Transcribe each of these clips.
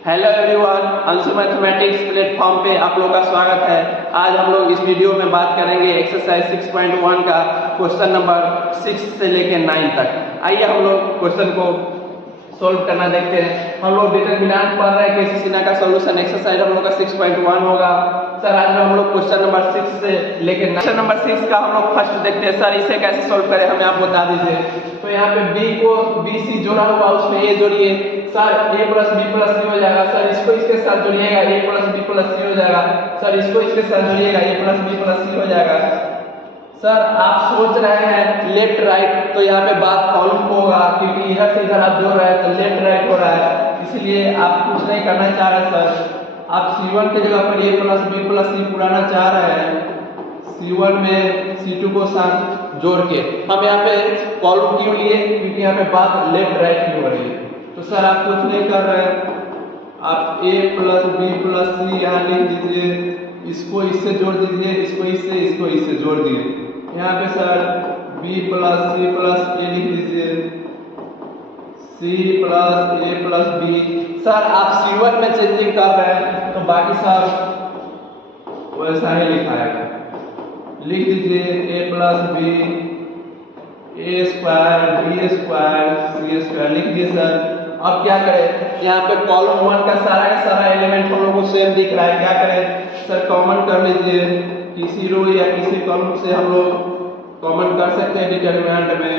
Hello everyone, Anshu mathematics platform पे आप लोग का स्वागत है। आज हम लोग इस वीडियो में बात करेंगे एक्सरसाइज 6.1 का क्वेश्चन नंबर 6 से लेके 9 तक। आइए हम लोग क्वेश्चन को सोल्व करना देखते हैं। हम लोग डिटरमिनेंट पढ़ रहे हैं केसी सिन्हा का सॉल्यूशन एक्सरसाइज हम लोग का 6.1 होगा। सर आज हम लोग क्वेश्चन नंबर 6 से लेके क्वेश्चन नंबर 6 का हम लोग फर्स्ट देखते हैं। सर इसे कैसे सोल्व करें हमें आप बता दीजिए। तो यहाँ पे बी को बी सी जोड़ा हुआ उसमें ए जोड़िए। Sir a plus B plus सी हो जाएगा। सर इसको इसके साथ जोड़िएगा a प्लस बी प्लस सी हो जाएगा। सर इसको इसके साथ जोड़िएगा a प्लस बी प्लस सी हो जाएगा। सर आप सोच रहे हैं लेफ्ट राइट, तो यहाँ पे बात कॉलम को होगा क्योंकि इधर से इधर आप जोड़ रहे हैं तो लेफ्ट राइट हो रहा है, इसलिए आप कुछ नहीं करना चाह रहे। सर आप C1 के जगह पर a प्लस बी प्लस सी पुराना चाह रहे हैं, C1 में C2 को साथ जोड़ के। हम यहाँ पे कॉलम क्यों लिए, क्योंकि यहाँ पे बात लेफ्ट राइट की हो रही है। तो सर आप कुछ नहीं कर रहे हैं, आप a प्लस बी प्लस सी यहाँ लिख दीजिए, इसको इससे जोड़ दीजिए, इसको इससे जोड़ दिए। यहाँ पे sir b plus C plus A लिख दीजिए, c plus a plus b। Sir आप C1 में चेंजिंग कर रहे हैं तो बाकी सब वैसा ही लिखाएगा। लिख दीजिए a plus b a square b square c square लिख दिए। सर अब क्या करें, यहाँ पे कॉलम 1 का सारा एलिमेंट हम लोग को सेम दिख रहा है। क्या करें सर, कॉमन कर लीजिए, किसी रो या किसी कॉलम से हम लोग कॉमन कर सकते हैं डिटरमिनेंट में।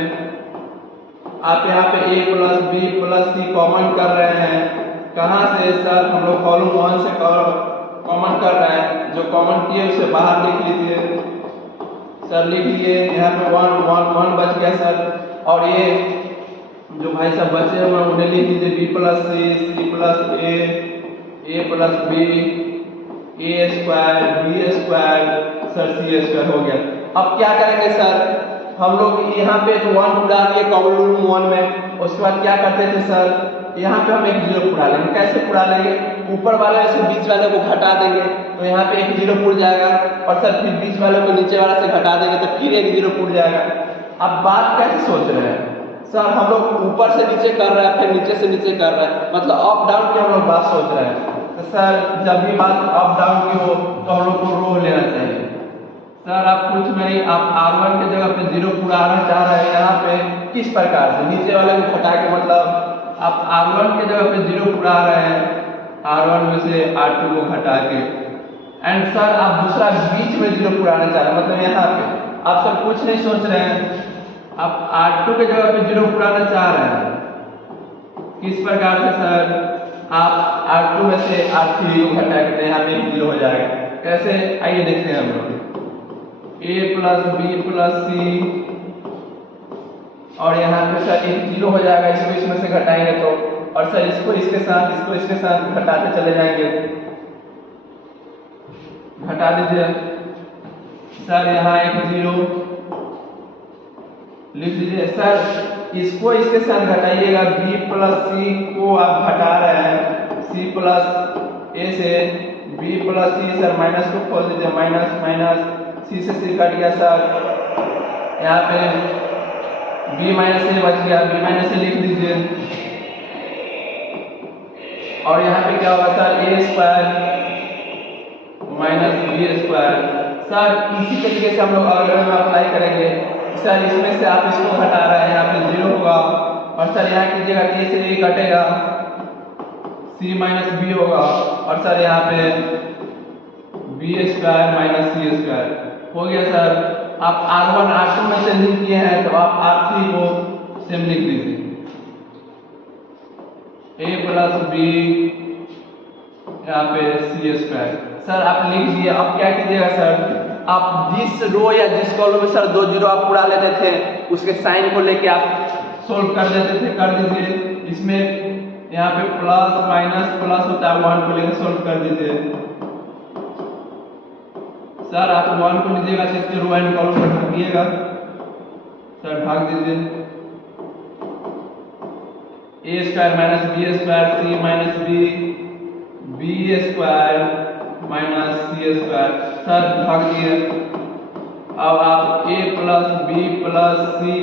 आप यहाँ पे a plus B plus c common कर रहे हैं, कहाँ से सर, हम लोग कॉलम 1 से कॉमन कर रहे हैं, जो कॉमन किए उसे बाहर लिख लीजिए। सर लिख लिए, यहाँ पे 1 बच गया सर। और ये जो भाई साहब बचे हुए हैं उन्हें लिख दीजिए b plus C plus A plus b a square b square sir C square हो गया। अब क्या करेंगे सर, हम लोग यहाँ पे जो 1 पुरा लिए कॉमन रूम 1 में, उसके बाद क्या करते थे सर, यहाँ पे हम एक जीरो पुरा लेंगे। कैसे पुरा लेंगे, ऊपर वाले से बीच वाले को घटा देंगे तो यहाँ पे एक जीरो पुर जाएगा, और सर फिर बीच वाले को नीचे वाला से घटा देंगे तो फिर एक जीरो पुर जाएगा। अब बात कैसे सोच रहे हैं सर, हम लोग ऊपर से नीचे कर रहे हैं फिर नीचे से नीचे कर रहे हैं, मतलब अप डाउन की हम लोग बात सोच रहे हैं। तो सर जब भी बात अप डाउन की हो तो हम लोग को रो लेना चाहिए। सर आप कुछ नहीं, आप R1 के जगह पे जीरो पुराना चाह रहे हैं, यहाँ पे किस प्रकार से नीचे वाले को घटा के, मतलब आप R1 के जगह पे जीरो पुरा रहे हैं, R1 में से R2 को घटा के। एंड सर आप दूसरा बीच में जीरो पुराना चाह रहे हैं, मतलब यहाँ पे आप सर कुछ नहीं सोच रहे हैं, आप R2 के जगह पे जीरो पुराना चाह रहे हैं। किस प्रकार से सर, आप R2 में से R3 को घटा के यहाँ पे जीरो हो जाएगा। कैसे, आइए देखते हैं हम लोग। a प्लस बी प्लस सी, और यहाँ पे सर एक जीरो हो जाएगा, इसको इसमें से घटाएंगे तो, और सर इसको इसके साथ घटाते चले जाएंगे। घटा दीजिए सर, यहाँ एक जीरो लिख दीजिए। सर इसको इसके साथ घटाइएगा, b प्लस सी को आप घटा रहे हैं c प्लस ए से, b प्लस सी सर माइनस को खोल दीजिए, माइनस माइनस सी से सी कट गया सर, यहाँ पे b माइनस ए बच गया, b माइनस ए लिख दीजिए। और यहाँ पे क्या होगा sir, a square minus B square. Sir इसी तरीके से हम लोग अगले में अप्लाई करेंगे। सर इसमें से आप इसको घटा रहे हैं, यहाँ पे जीरो होगा, और सर यहाँ कीजिएगा a से a कटेगा, c माइनस बी होगा, और सर यहाँ पे b स्क्वायर माइनस सी स्क्वायर हो गया। सर आप R1 R2 में चेंजिंग किए हैं तो आप R3 को सेम लिख दीजिए, a प्लस बी यहाँ पे सी स्क्वायर। सर आप लिख दिए। अब क्या कीजिएगा सर, आप जिस रो या जिस कॉलम में सर दो जीरो आप पुरा लेते थे उसके साइन को लेके आप सोल्व कर देते थे, कर दीजिए। इसमें यहाँ पे प्लस माइनस प्लस होता है, 1 को लेकर सोल्व कर दीजिए। सर आप 1 को लीजिएगा, इसके रो एंड कॉलम को ढक दिएगा, सर ढक दीजिए। a square minus B square C minus B square minus C square, sir ढक दिए। अब आप a plus B plus C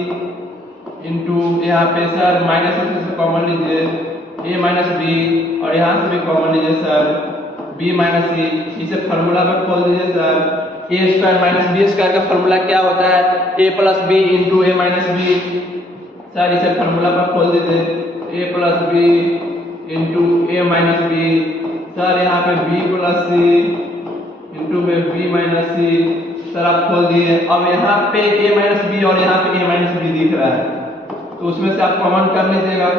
into यहाँ पे सर माइनस से कॉमन लीजिए, a माइनस बी, और यहाँ से भी कॉमन लीजिए सर b माइनस सी। इसे फार्मूला में खोल दीजिए sir, a square minus B square का फार्मूला क्या होता है, a plus b into A minus B. Sir इसे फार्मूला में खोल दीजिए, a plus b into A minus B. Sir यहाँ पे b प्लस सी इंटू में b माइनस सी। सर आप खोल दिए, अब यहाँ पे a माइनस बी और यहाँ पे a माइनस बी दिख रहा है, तो उसमें से आप कॉमन कर लीजिएगा।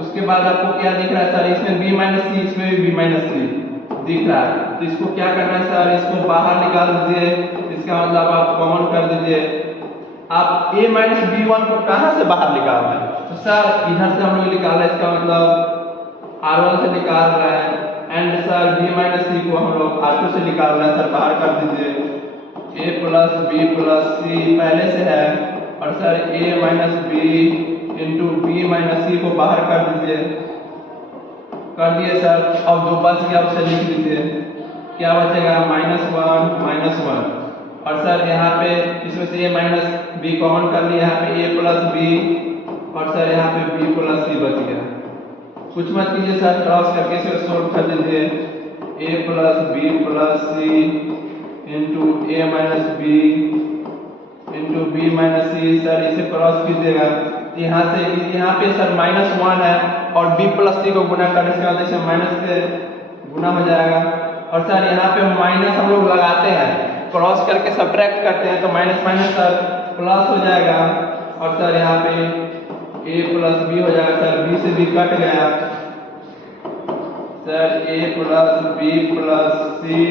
उसके बाद आपको क्या दिख रहा है सर, इसमें b माइनस सी, इसमें भी b माइनस सी दिख रहा है, तो इसको क्या करना है सर, इसको बाहर निकाल दीजिए। इसका मतलब आप कॉमन कर दीजिए। आप a माइनस बी वन को कहाँ से बाहर निकाल रहे हैं, तो सर इधर से हम लोग निकाल रहे हैं, इसका मतलब R1 से निकाल रहे हैं, and sir b minus C को हम लोग R2 से निकाल रहे हैं। सर बाहर कर दीजिए, a plus B plus C पहले से है, और sir a minus B into B minus C को बाहर कर दीजिए। कर दिए सर, अब जो बच गया उसे लिख दीजिए। क्या बचेगा, -1 और सर यहाँ पे इसमें से a माइनस बी कॉमन कर लिया, यहाँ पे a प्लस बी, और सर यहाँ पे b प्लस सी बच गया। कुछ मत कीजिए सर, क्रॉस करके इसे सोल्व कर दीजिए, a plus B plus C into A minus B into B minus C. Sir इसे क्रॉस कीजिएगा, यहाँ से यहाँ पे सर -1 है और b प्लस सी को गुना करने से बाद इसे माइनस से गुना हो जाएगा, और सर यहाँ पे माइनस हम लोग लगाते हैं, क्रॉस करके सब्ट्रैक्ट करते हैं, तो माइनस माइनस सर प्लस हो जाएगा, और सर यहाँ पे a प्लस बी हो जाएगा। सर b से b कट गया, sir a plus B plus C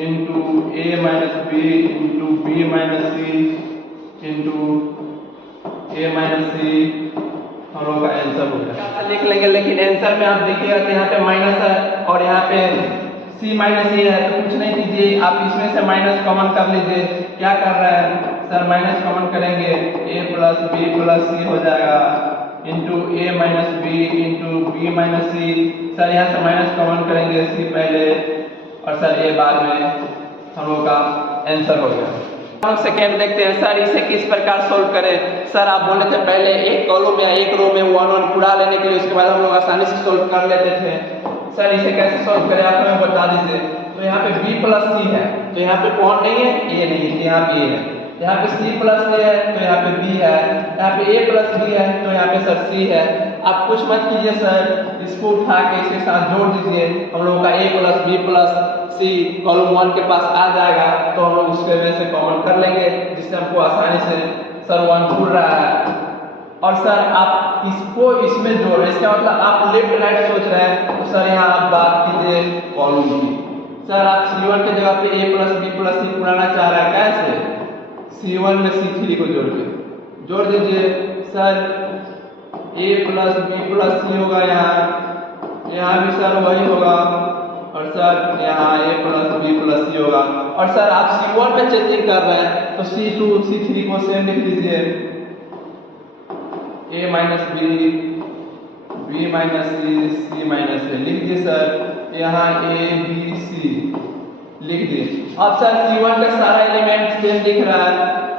into A minus B into B minus C into A minus C हम लोग का आंसर हो गया। लिख लेंगे, लेकिन आंसर में आप देखिएगा कि यहाँ पे माइनस है और यहाँ पे c माइनस ए है, तो कुछ नहीं कीजिए, आप इसमें से माइनस कॉमन कर लीजिए। क्या कर रहे हैं सर, माइनस कॉमन करेंगे, a प्लस बी प्लस सी हो जाएगा इंटू ए minus B into B minus सी। सर यहाँ से माइनस कॉमन करेंगे, c पहले और सर a बाद में, हम लोग का आंसर हो गया। हम सेकेंड देखते हैं, सर इसे किस प्रकार सोल्व करें। सर आप बोले थे पहले एक कॉलम या एक रो में 1 1 पूरा लेने के लिए, उसके बाद हम लोग आसानी से सोल्व कर लेते थे। सर इसे कैसे सोल्व करें आप हमें बता दीजिए। तो यहाँ पे b प्लस सी है, तो यहाँ पे कौन नहीं है, a नहीं है, यहाँ पे a है। यहाँ पे c प्लस a है, तो यहाँ पे b है। यहाँ पे a प्लस b है, तो यहाँ पे सर c है। आप कुछ मत कीजिए सर, इसको उठा के इसके साथ जोड़ दीजिए, हम लोगों का a plus b plus c column 1 के पास आ जाएगा, तो हम लोग उसके वजह से कॉमन कर लेंगे, जिससे हमको आसानी से सर 1 खुल रहा है। और सर आप इसको इसमें जोड़ रहे हैं, इसका मतलब आप लेफ्ट राइट सोच रहे हैं, तो सर यहाँ आप बात कीजिए कॉलम की। सर आप C1 के जगह पे a प्लस बी प्लस सी पुराना चाह रहा है, कैसे, C1 में C3 को जोड़ दीजिए। Sir a plus B plus C होगा, यहाँ भी सर वही होगा, और सर यहाँ a plus B plus C होगा। और सर आप C1 में चेंजिंग कर रहे हैं, तो C2 C3 को सेम लिख लीजिए, a minus B minus C minus A लिख दिए। सर यहाँ a b c लिख दिए। अब सर C1 का सारा एलिमेंट सेम दिख रहा है,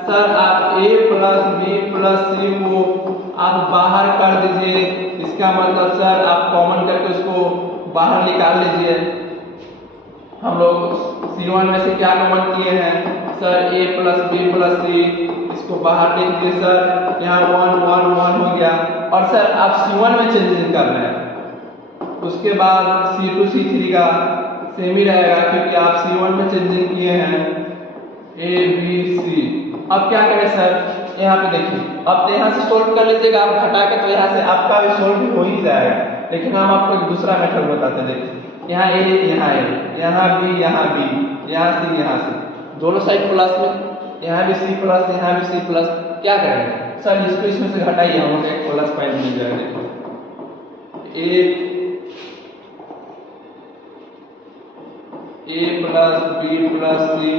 सर आप a प्लस बी प्लस सी को आप बाहर कर दीजिए, इसका मतलब सर आप कॉमन करके उसको बाहर निकाल लीजिए। हम लोग C1 में से क्या कॉमन किए हैं, sir a plus B plus C, इसको बाहर लिख दिए। सर यहाँ 1 1 1 हो गया, और सर आप C1 में चेंजिंग कर रहे हैं, उसके बाद C2 C3 का सेम ही रहेगा, क्योंकि आप C1 में चेंजिंग किए हैं a b c। अब क्या करें सर, यहाँ पे देखिए, अब यहाँ से सोल्व कर लीजिएगा आप घटा के, तो यहाँ से आपका भी सोल्व हो ही जाएगा। लेकिन हम आपको एक दूसरा मेथड बताते हैं, देखिए यहाँ a यहाँ b यहाँ b, यहाँ c यहाँ c, दोनों साइड प्लस में, यहाँ भी c प्लस यहाँ भी c प्लस। क्या करेंगे सर, इसको इसमें से घटाइए, हम लोग एक प्लस पॉइंट मिल जाएगा। a plus B plus C.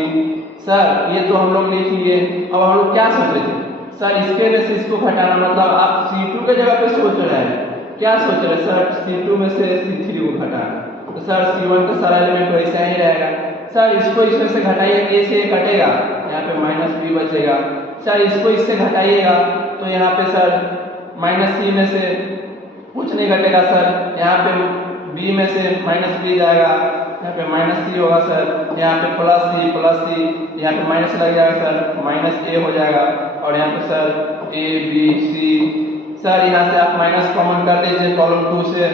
Sir ये तो हम लोग लिख लिए, अब हम लोग क्या सोच रहे थे सर, इसके में से इसको घटाना, मतलब आप C2 के जगह पे सोच रहे हैं, क्या सोच रहे हैं सर, C2 में से C3 को घटाना, तो सर C1 का सारा एलिमेंट वैसा ही रहेगा। सर इसको इसमें से घटाइए, a से कटेगा, यहाँ पे माइनस b बचेगा। सर इसको इससे घटाइएगा, तो यहाँ पे सर माइनस c में से कुछ नहीं घटेगा सर। यहाँ पे बी में से माइनस बी जाएगा, यहाँ पे माइनस सी होगा सर, यहाँ पे प्लस सी, यहाँ पे माइनस लग जाएगा सर, माइनस ए हो जाएगा, और यहाँ पे sir A B c. Sir यहाँ से आप माइनस कॉमन कर लीजिए कॉलम 2 से।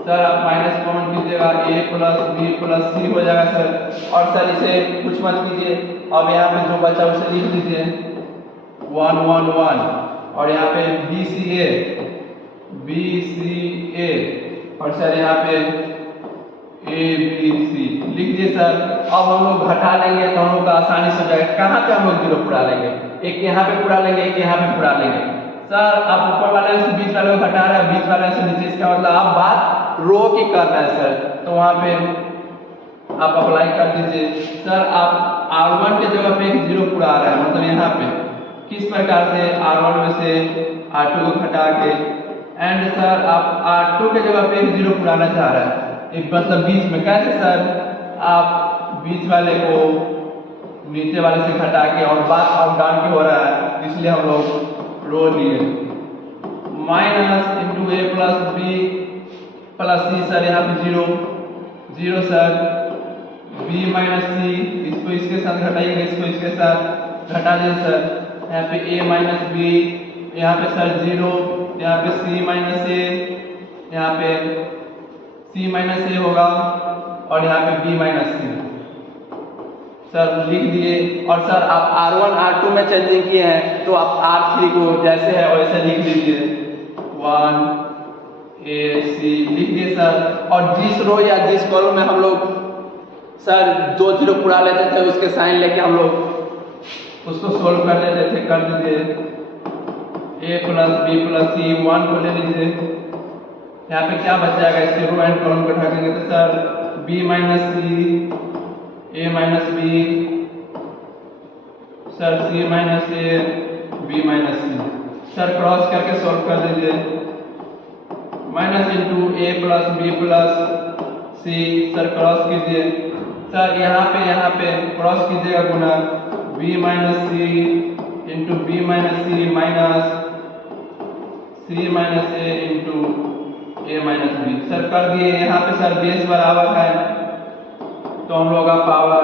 सर आप माइनस कॉमन कीजिएगा, ए प्लस बी प्लस सी हो जाएगा सर। और सर इसे कुछ मत कीजिए, अब यहाँ पे जो बचा उसे लिख दीजिए 1 1 1, और यहाँ पे बी सी ए, और सर यहाँ पे ए बी सी लिख दिए सर। अब हम लोग घटा लेंगे तो हम लोग का आसानी से हो जाएगा। कहाँ पे हम लोग जीरो पुरा लेंगे, एक यहाँ पे पुरा लेंगे, एक यहाँ पे पुरा लेंगे। सर आप ऊपर वाले से बीच वाले को घटा रहे हैं, बीच वाले से नीचे, इसका मतलब आप बात रो की कर रहे हैं सर, तो वहाँ पे आप अप्लाई कर दीजिए। सर आप R1 के जगह पे एक जीरो पुरा रहे हैं, मतलब यहाँ पे किस प्रकार से R1 में से R2 को घटा के, एंड सर आप R2 के जगह पे एक जीरो पुराना चाह रहे हैं, एक मतलब बीच में। कैसे सर, आप बीच वाले को नीचे वाले से घटा के, और बात अप डाउन की हो रहा है, इसलिए हम लोग रो लिए माइनस इंटू ए प्लस बी प्लस सी। सर यहाँ पे zero zero sir, B minus C, इसको इसके साथ घटाइएगा, इसको इसके साथ घटा दें सर। यहाँ पे ए माइनस बी, यहाँ पे सर जीरो, यहाँ पे सी माइनस ए, यहाँ पे सी माइनस ए होगा, और यहाँ पे बी माइनस सी सर लिख दिए। और सर आप R1 R2 में चेंजिंग किए हैं, तो आप R3 को जैसे है वैसे लिख लीजिए 1 ए सी लिख दिए सर। और जिस रो या जिस कॉलम में हम लोग सर दो जीरो पुरा लेते थे, उसके साइन लेके हम लोग उसको सोल्व कर देते थे, कर दीजिए ए प्लस बी प्लस सी 1 को ले लीजिए। यहाँ पे क्या बच जाएगा, इसके रो एंड कॉलम को ढकेंगे तो sir B minus C, A minus B, sir C minus A, B minus C. Sir cross करके सॉल्व कर दीजिए, माइनस इंटू ए प्लस बी प्लस सी। सर क्रॉस कीजिए, सर यहाँ पे क्रॉस कीजिएगा गुना, B minus C into B minus C minus C minus A into A minus B. Sir कर दिए। यहाँ पे सर बेस बराबर है, तो हम लोग का पावर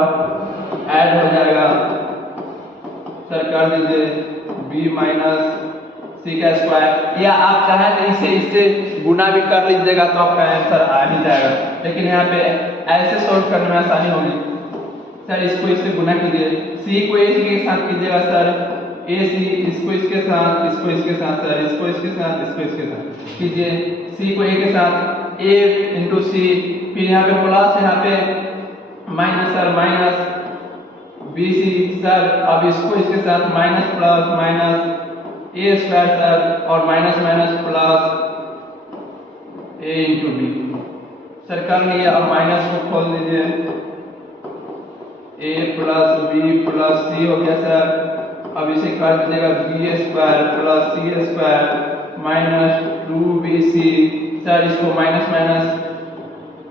ऐड हो जाएगा। सर कर दीजिए बी माइनस सी का स्क्वायर, या आप चाहें तो इसे इससे गुना भी कर लीजिएगा, तो आपका आंसर आ ही जाएगा। लेकिन यहाँ पे ऐसे सोल्व करने में आसानी होगी। सर इसको इससे गुना कीजिए, सी को ए के साथ कीजिएगा सर, ए सी, इसको इसके साथ, इसको इसके साथ सर, इसको इसके साथ, इसको इसके साथ कीजिए। सी को ए के साथ ए इंटू सी, फिर यहाँ पे प्लस, यहाँ पे minus sir minus B c. Sir अब इसको इसके साथ माइनस प्लस माइनस ए स्क्वायर सर, और माइनस माइनस प्लस ए इंटू बी। सर कर लिए। अब माइनस को खोल दीजिए, ए प्लस बी प्लस सी हो गया सर। अब इसे कर दीजिएगा बी स्क्वायर प्लस सी स्क्वायर माइनस 2bc। सर इसको माइनस माइनस,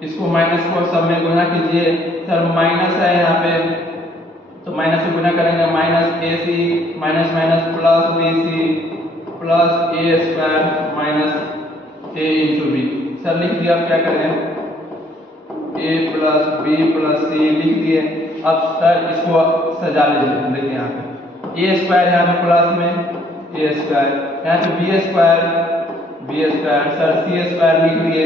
इसको माइनस को सब में गुना कीजिए। सर माइनस है यहाँ पे, तो माइनस से गुना करेंगे, minus A C minus minus plus B C plus A square minus A into B. Sir लिख दिया। अब क्या करें, A plus B plus C लिख दिए। अब सर इसको सजा लीजिए, देखिए यहाँ पे ए स्क्वायर, यहाँ पे प्लस में ए स्क्वायर, यहाँ पे बी स्क्वायर सर सी स्क्वायर लिख दिए।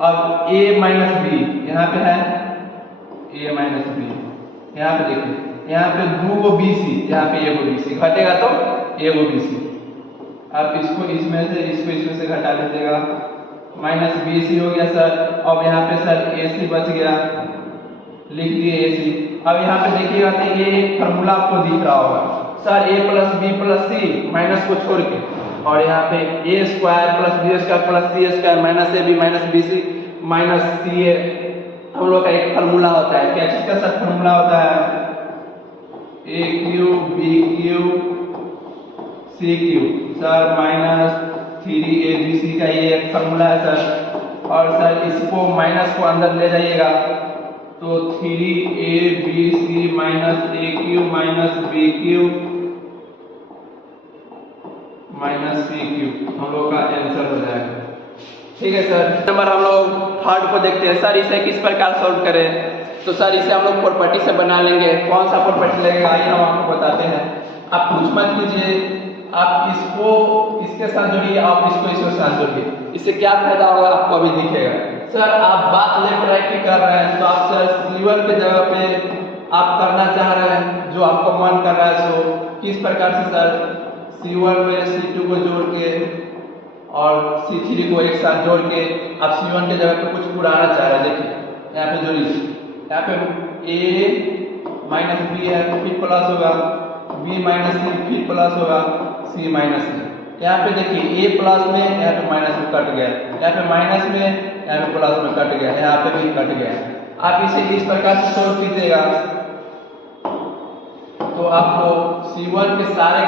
अब ए माइनस बी यहाँ पे है, ए माइनस बी, यहाँ पे देखिए, यहाँ पे 2 बी सी, यहाँ पे 1 बी सी घटेगा तो 1 बी सी। आप इसको इसमें से, इसको इसमें से घटा लीजिएगा, माइनस बी सी हो गया सर। अब यहाँ पे सर ए सी बच गया, लिख दिए ए सी। अब यहाँ पे देखिएगा तो ये एक फार्मूला आपको दिख रहा होगा sir, A plus B plus C minus को छोड़ के, और यहाँ पे A square plus B square plus C square minus A B minus B C minus C A, हम लोग का एक फार्मूला होता है। क्या चीज का सर फार्मूला होता है, ए cube B cube C cube sir minus 3abc का ये एक फार्मूला है सर। और सर इसको माइनस को अंदर ले जाइएगा, तो 3abc minus A cube minus B cube minus C cube हम लोग का आंसर हो जाएगा। ठीक है सर, नंबर हम लोग थर्ड को देखते हैं। सर इसे किस प्रकार सॉल्व करें? तो सर इसे हम लोग प्रॉपर्टी से बना लेंगे। कौन सा प्रॉपर्टी लगेगा आइए हम आपको बताते हैं। आप कुछ मत कीजिए, आप इसको इसके साथ जोड़िए, आप इसको इसके साथ जोड़िए। इससे क्या फायदा होगा आपको अभी दिखेगा। सर आप बात लेफ्ट राइट की कर रहे हैं, तो आप सर C1 के जगह पे आप करना चाह रहे हैं जो आपको मन कर रहा है, सो किस प्रकार से सर C1 में C2 को जोड़ के और C3 को एक साथ जोड़ के आप C1 के जगह पे कुछ पुराना चाह रहे हैं। देखिए यहाँ पे जोड़िए, यहाँ पे A माइनस बी है, फिर प्लस होगा B माइनस सी, फिर प्लस होगा C माइनस सी। यहाँ पे देखिए A प्लस में, यहाँ पे माइनस में कट गया, यहाँ पे माइनस में, यहाँ पे प्लस में कट गया, यहाँ पे भी कट गया। आप इसे इस प्रकार से सोल्व कीजिएगा तो आपको C1 के सारे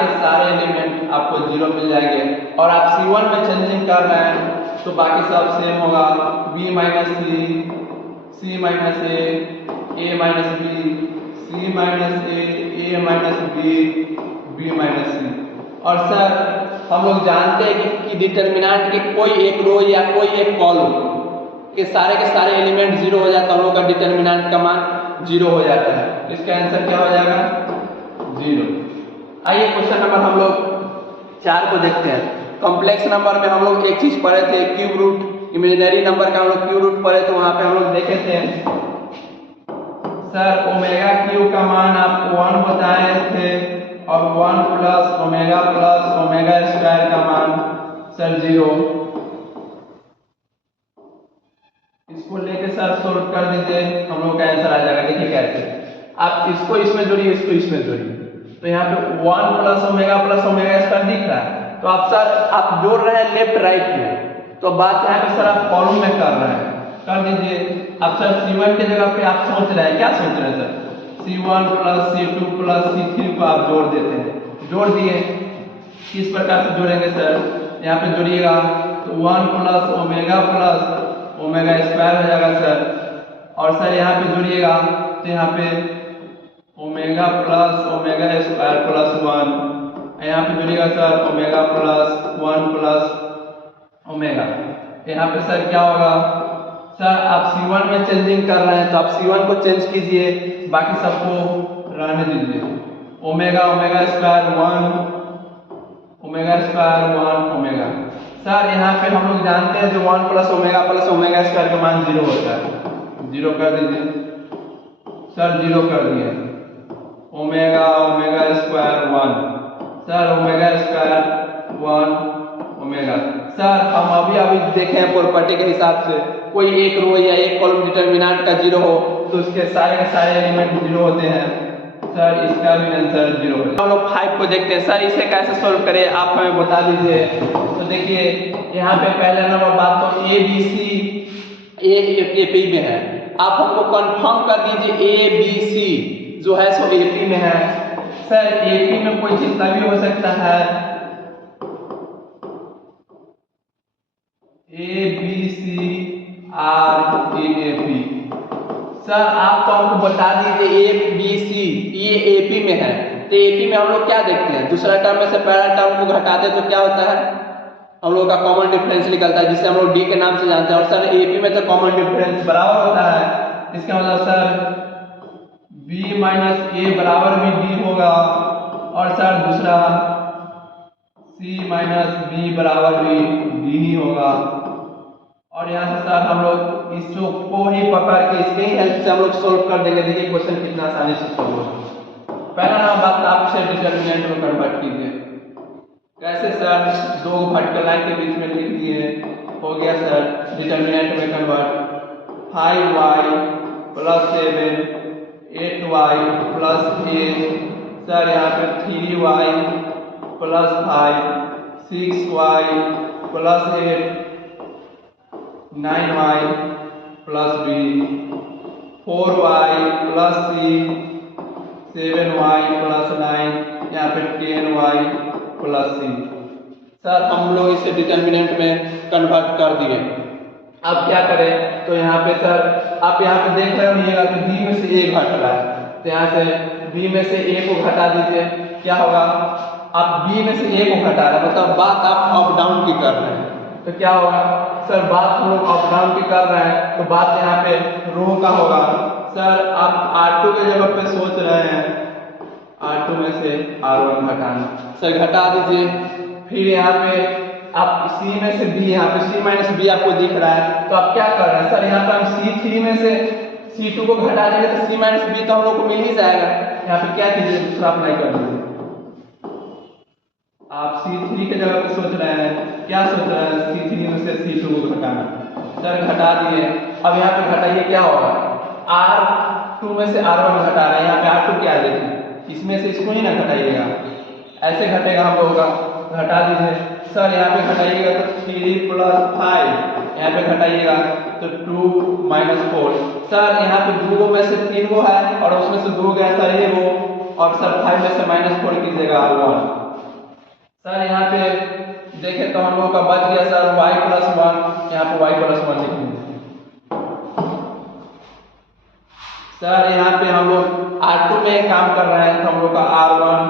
एलिमेंट आपको 0 मिल जाएंगे। और आप C1 में चेंजिंग कर रहे हैं तो बाकी सब सेम होगा, B minus C, C minus A minus B, C minus A minus B minus C. और सर हम लोग जानते हैं कि डिटर्मिनेंट के कोई एक रो या कोई एक कॉलम के सारे एलिमेंट 0 हो जाता है, हम लोग का डिटर्मिनेंट का मान 0 हो जाता है। इसका आंसर क्या हो जाएगा? 0। आइए क्वेश्चन नंबर हम लोग 4 को देखते हैं। कॉम्प्लेक्स नंबर में हम लोग एक चीज पढ़े थे, क्यूब रूट। इमेजिनरी नंबर का हम लोग क्यूब रूट पढ़े थे, वहां पे हम लोग देखे थे सर ओमेगा क्यूब का मान आप 1 बताए थे और 1 प्लस ओमेगा स्क्वायर का मान सर 0। इसको लेके सर सोल्व कर दीजिए, हम लोग का आंसर आ जाएगा। देखिए कैसे, आप इसको इसमें जोड़िए, इसको इसमें जोड़िए, तो यहाँ पे 1 प्लस ओमेगा स्क्वायर दिख रहा है। तो आप सर आप जोड़ रहे हैं लेफ्ट राइट में, तो बात यहाँ पे सर आप कॉलम में कर रहे हैं, कर दीजिए। अब सर C1 के जगह पे आप सोच रहे हैं, क्या सोच रहे हैं sir? C1 plus C2 plus C3 को आप जोड़ देते हैं, जोड़ दिए। किस प्रकार से जोड़ेंगे सर? यहाँ पे जोड़िएगा तो 1 प्लस ओमेगा स्क्वायर हो जाएगा सर। और सर यहाँ पे जोड़िएगा तो यहाँ पे ओमेगा स्क्वायर प्लस 1, यहाँ पे जोड़िएगा sir omega plus 1 plus omega. यहाँ पे सर क्या होगा? सर आप C1 में चेंजिंग कर रहे हैं तो आप C1 को चेंज कीजिए, बाकी सबको रहने दीजिए। Omega square 1 omega. सर यहाँ पे हम लोग जानते हैं जो 1 प्लस ओमेगा स्क्वायर का मान 0 होता है, 0 कर दीजिए सर, 0 कर दिए। Omega square 1, sir omega square 1 omega. Sir हम अभी देखें प्रॉपर्टी के हिसाब से कोई एक रो या एक कॉलम डिटर्मिनेंट का 0 हो तो उसके सारे एलिमेंट 0 होते हैं। सर इसका भी आंसर 0 है। हम लोग 5 को देखते हैं। सर इसे कैसे सोल्व करें आप हमें बता दीजिए। तो देखिए यहाँ पे पहला नंबर बात तो ABC AP में है, आप हमको कंफर्म कर दीजिए ABC जो है सो AP में है। सर AP में कोई चीज तभी हो सकता है, ABC R in AP। Sir आप तो हमको बता दीजिए ABC ये AP में है, तो AP में हम लोग क्या देखते हैं? दूसरा टर्म में से पहला टर्म को घटा दे तो क्या होता है? हम लोग का कॉमन डिफरेंस निकलता है, जिसे हम लोग D के नाम से जानते हैं। और सर AP में तो कॉमन डिफरेंस बराबर होता है, इसका मतलब सर B माइनस A बराबर भी D होगा। और सर दूसरा C माइनस B बराबर भी D ही होगा। और यहाँ से सर हम लोग इस चौक को ही पकड़ के इसके ही हेल्प से हम लोग सोल्व कर देंगे। देखिए क्वेश्चन कितना आसानी से सोल्व होगा। पहला नाम बात आप इसे डिटर्मिनेंट में कन्वर्ट कीजिए। कैसे सर? 2 वर्टिकल लाइन के बीच में लिख दिए, हो गया सर डिटर्मिनेंट में convert. 5y plus 7 8y plus 8, sir यहाँ पे 3y plus 5 6y plus 8 9y plus B 4y plus C 7y plus 9, यहाँ पे 10y प्लस C। सर हम लोग इसे डिटर्मिनेंट में कन्वर्ट कर दिए। अब क्या करें? तो यहाँ पे सर आप यहाँ पे देख रहे होइएगा तो B में से A घट रहा है, तो यहाँ से B में से A को घटा दीजिए, क्या होगा? आप बी में से ए को घटा रहे हैं, मतलब बात आप अप डाउन की कर रहे हैं। तो क्या होगा सर, बात हम लोग अप डाउन की कर रहे हैं तो बात यहाँ पे रो का होगा। सर आप R2 के जगह पे सोच रहे हैं R2 में से R1 घटाना, सर घटा दीजिए। फिर यहाँ पे आप C में से B, यहाँ पे C माइनस बी आपको दिख रहा है, तो आप क्या कर रहे हैं सर, यहाँ पे हम C3 में से C2 को घटा देंगे तो C माइनस बी तो हम लोग को मिल ही जाएगा। यहाँ पे क्या कीजिए, दूसरा अप्लाई कर दीजिए। आप C3 के जगह पे सोच रहे हैं, क्या सोच रहे हैं, C3 में से C2 को घटाना, सर घटा दिए। अब यहाँ पे घटाइए, क्या होगा, R2 में से R1 घटा रहे हैं, यहाँ पे R2 क्या है देखिए, इसमें से इसको ही ना घटाइएगा, ऐसे घटेगा हम लोगों का, घटा दीजिए। सर यहाँ पे घटाइएगा तो 3 + 5, यहाँ पे घटाइएगा तो 2 - 4। सर यहाँ पे 2 में से 3 गो है और उसमें से 2 गया सर ये वो, और सर 5 में से -4 कीजिएगा 1। सर यहाँ पे देखें तो हम लोगों का बच गया सर y + 1, यहाँ पे y + 1 लिख दीजिए। सर यहाँ पे हम लोग R2 में काम कर रहे हैं तो हम लोग का R1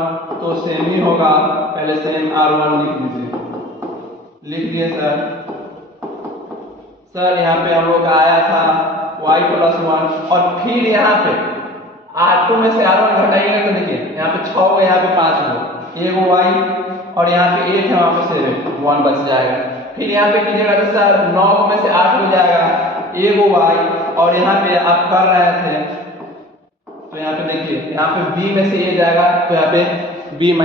तो सेम ही होगा, पहले सेम R1 लिख दीजिए, लिख दिए सर। सर यहाँ पे हम लोग का आया था y + 1, और फिर यहाँ पे R2 में से R1 घटाइएगा तो देखिए यहाँ पे 6 गो, यहाँ पे 5 गो, एगो y और यहाँ पे 8 है, वहाँ पे से 1 बच जाएगा। फिर यहाँ पे कीजिएगा तो सर 9 में से 8 हो जाएगा, एगो y, और यहाँ पे आप कर रहे थे तो यहाँ पे देखिए यहाँ पे b में से a जाएगा तो यहाँ पे b - a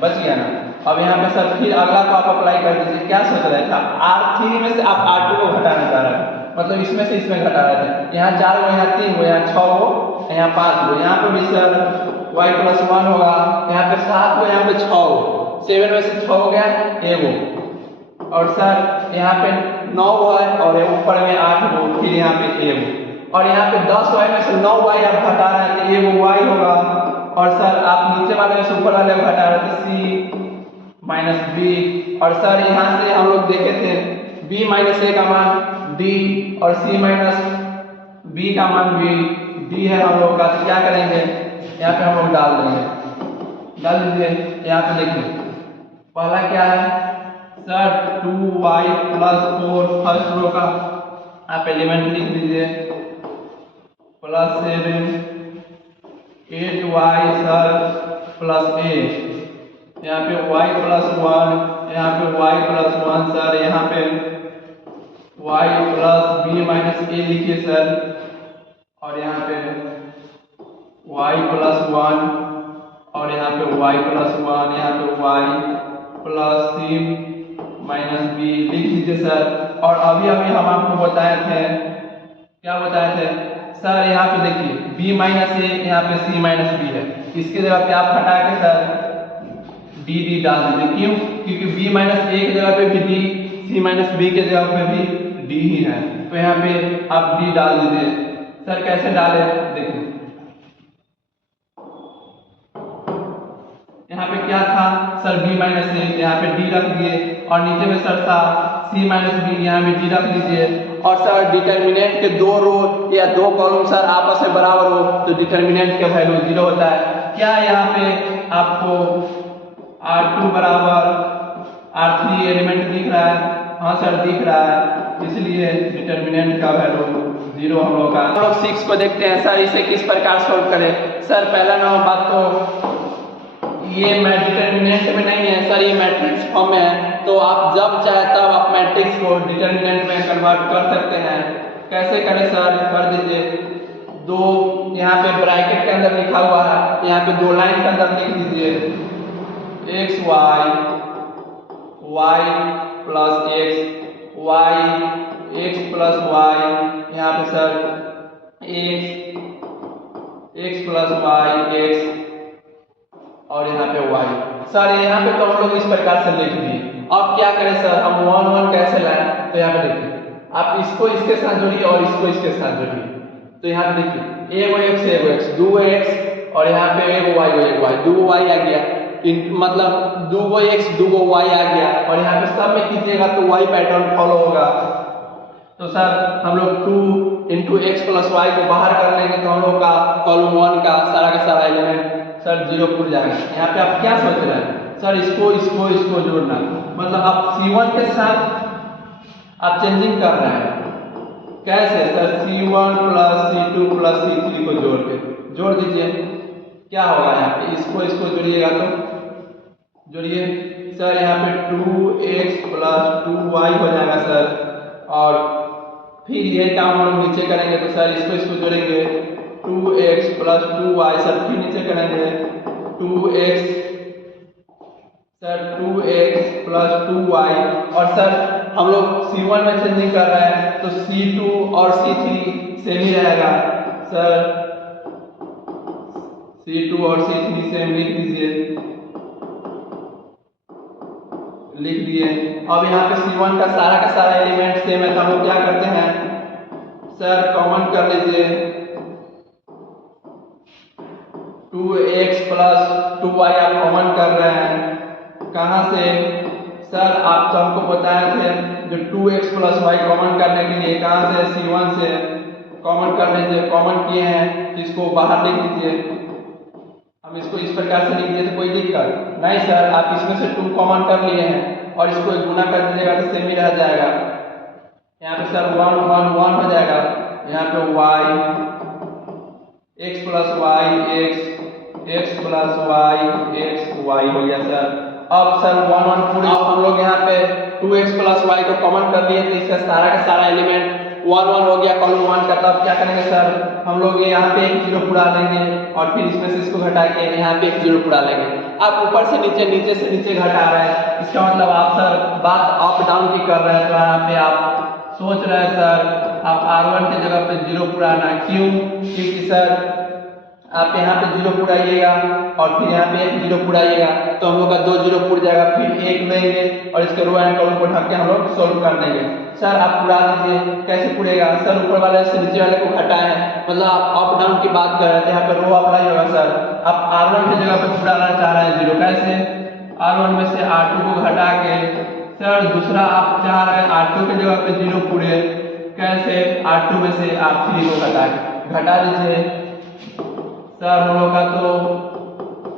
बच गया ना। अब यहाँ पे सर फिर अगला को आप अप्लाई कर दीजिए। क्या सोच रहे थे, R3 में से आप R2 को घटाना चाह रहे हैं, मतलब इसमें से इसमें घटा रहे थे, यहाँ 4 गो, यहाँ 3 गो, यहाँ 6 गो, यहाँ 5 गो, यहाँ पे भी सर y + 1 होगा, यहाँ पे 7 गो, यहाँ पे 6 गो, 7 में से 6 हो गया एगो, और सर यहाँ पे 9 गो है और ऊपर में 8 गो, फिर यहाँ पे एगो, और यहाँ पे 10 y में से 9 y आप घटा रहे हैं तो एगो y होगा, और सर आप नीचे वाले में से ऊपर वाले को घटा रहे थे C - b, और सर यहाँ से हम लोग देखे थे b - a का मान d और C - b का मान d है हम लोग का, तो क्या करेंगे यहाँ पे हम लोग डाल देंगे, डाल दीजिए। यहाँ पे देखिए पहला क्या है सर 2y + 4, फर्स्ट रो का आप एलिमेंट लिख दीजिए, +7 8y सर +a, यहाँ पे y + 1, यहाँ पे y + 1 सर, यहाँ पे y + b - a लिखिए सर, और यहाँ पे y + 1, और यहाँ पे y + 1, यहाँ पे y + c - b लिख दीजिए सर। और अभी हम आपको बताए थे, क्या बताए थे सर, यहाँ पे देखिए b - a, यहाँ पे C - b है, इसके जगह पे आप हटा के सर d डाल दीजिए। क्यों, क्योंकि b - a की जगह पे भी d, C - b के जगह पे भी d ही है, तो यहाँ पे आप d डाल दीजिए। सर कैसे डाले देखिए, यहाँ पे क्या था सर b - a, यहाँ पे d रख दिए, और नीचे में सर था C - b, यहाँ पे d रख दीजिए। और सर डिटर्मिनेंट के 2 रो या 2 कॉलम सर आपस में बराबर हो तो डिटर्मिनेंट का वैल्यू 0 होता है। क्या यहाँ पे आपको R2 बराबर R3 एलिमेंट दिख रहा है? हाँ सर दिख रहा है, इसलिए डिटर्मिनेंट का वैल्यू 0 हम लोग का। हम लोग 6 को देखते हैं सर, इसे किस प्रकार सोल्व करें। सर पहला नंबर बात तो ये डिटर्मिनेंट में नहीं है सर, ये मैट्रिक्स फॉर्म में है, तो आप जब चाहे तब आप मैट्रिक्स को डिटर्मिनेंट में कन्वर्ट कर सकते हैं। कैसे करें सर, कर दीजिए। 2 यहाँ पे ब्रैकेट के अंदर लिखा हुआ है, यहाँ पे 2 लाइन के अंदर लिख दीजिए x y y + x y x + y, यहाँ पे सर x + y x, और यहाँ पे y। सर यहाँ पे तो हम लोग इस प्रकार से लिख दिए। अब क्या करें सर, हम 1 1 कैसे लाएं, तो यहाँ पे देखिए आप इसको इसके साथ जोड़िए और इसको इसके साथ जोड़िए, तो यहाँ पे देखिए एगो x 2 x, और यहाँ पे एगो y 2 y आ गया, मतलब 2 x 2 y आ गया, और यहाँ पे सब में कीजिएगा तो y पैटर्न फॉलो होगा। तो सर हम लोग 2 × x + y को बाहर कर लेंगे तो हम लोग का कॉलम 1 का सारा एलिमेंट सर 0 पूरा जाएगा। यहाँ पे आप क्या सोच रहे हैं, सर इसको जोड़ना, मतलब आप C1 के साथ आप चेंजिंग कर रहे हैं। कैसे sir? C1 plus C2 plus C3 को जोड़ दीजिए, क्या होगा यहाँ पे? इसको जोड़िएगा तो जोड़िए सर, यहाँ पे 2x प्लस 2y हो जाएगा सर। और फिर ये काम हम लोग नीचे करेंगे तो सर इसको जोड़ेंगे 2x प्लस 2y, सर फिर नीचे करेंगे 2x प्लस 2y। और सर हम लोग C1 में चेंजिंग कर रहे हैं तो C2 और C3 सेम ही रहेगा सर। C2 और C3 सेम लिख दिए। अब यहाँ पे C1 का सारा एलिमेंट सेम है तो हम लोग क्या करते हैं सर, कॉमन कर लीजिए 2x प्लस 2y आप कॉमन कर रहे हैं। कहाँ से सर? आप तो हमको बताए थे जो 2x प्लस y कॉमन करने के लिए कहाँ से? C1 से कॉमन कर लीजिए। कॉमन किए हैं, इसको बाहर लिख दीजिए। हम इसको इस प्रकार से लिख दिए तो कोई दिक्कत नहीं सर। आप इसमें से 2 कॉमन कर लिए हैं और इसको गुना कर दीजिएगा तो सेम ही रह जाएगा। यहाँ पे सर 1 1 1 हो जाएगा। यहाँ पे y x plus y x plus y हो गया सर। अब सर 1 1 पूरे हम लोग यहाँ पे 2x प्लस y को कॉमन कर लिए तो इसका सारा एलिमेंट 1 1 हो गया कॉलम 1 का। तब क्या करेंगे सर, हम लोग यहाँ पे एक जीरो पुरा लेंगे और फिर इसमें से इसको घटा के यहाँ पे एक जीरो पुरा लेंगे। आप ऊपर से नीचे से नीचे घटा रहे हैं, इसका मतलब आप सर बात अप डाउन की कर रहे हैं। तो यहाँ पे आप सोच रहे हैं सर आप R1 की जगह पे जीरो पुराना, क्यों? क्योंकि सर आप यहाँ पे जीरो पुराइएगा और फिर यहाँ पे एक जीरो पुराइएगा तो हम लोग का 2 जीरो पुर जाएगा, फिर एक लेंगे और इसके रो एंड कॉलम को ढक के हम लोग सोल्व कर देंगे। सर आप पुरा दीजिए, कैसे पुरेगा सर? ऊपर वाले से नीचे वाले को घटाए हैं, मतलब आप अप डाउन की बात कर रहे थे। यहाँ पे रो अप्लाई होगा सर। आप R1 की जगह पे पुराना चाह रहे हैं जीरो, कैसे? R1 में से R2 को घटा के सर दूसरा आप चाह रहे हैं R2 की जगह पे जीरो पुरे, कैसे? R2 में से R3 को घटा दीजिए सर। हम लोग का तो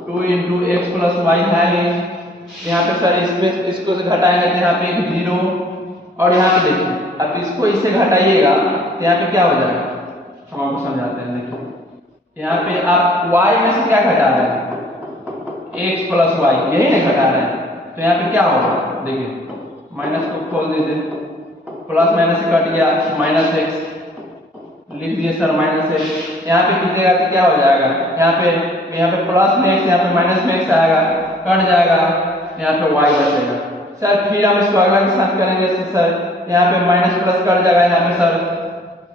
2 इंटू एक्स प्लस वाई है ही। यहाँ पे सर इसमें इसको से घटाएंगे तो यहाँ पे एक जीरो, और यहाँ पे देखिए अब इसको इससे घटाइएगा तो यहाँ पे क्या हो जाएगा, हम आपको समझाते हैं। देखिए यहाँ पे आप y में से क्या घटा रहे हैं? x प्लस वाई, यही नहीं घटा रहे हैं। तो यहाँ पे क्या होगा? देखिए माइनस को खोल दीजिए, प्लस माइनस से कट गया, माइनस एक्स लिख दिए सर, माइनस एक्स। यहाँ पे कीजिएगा तो क्या हो जाएगा? यहाँ पे प्लस में एक्स, यहाँ पे माइनस में एक्स आएगा, कट जाएगा, यहाँ पे y बचेगा सर। फिर हम इसको अगला के साथ करेंगे सर। यहाँ पे माइनस प्लस कट जाएगा। यहाँ पे सर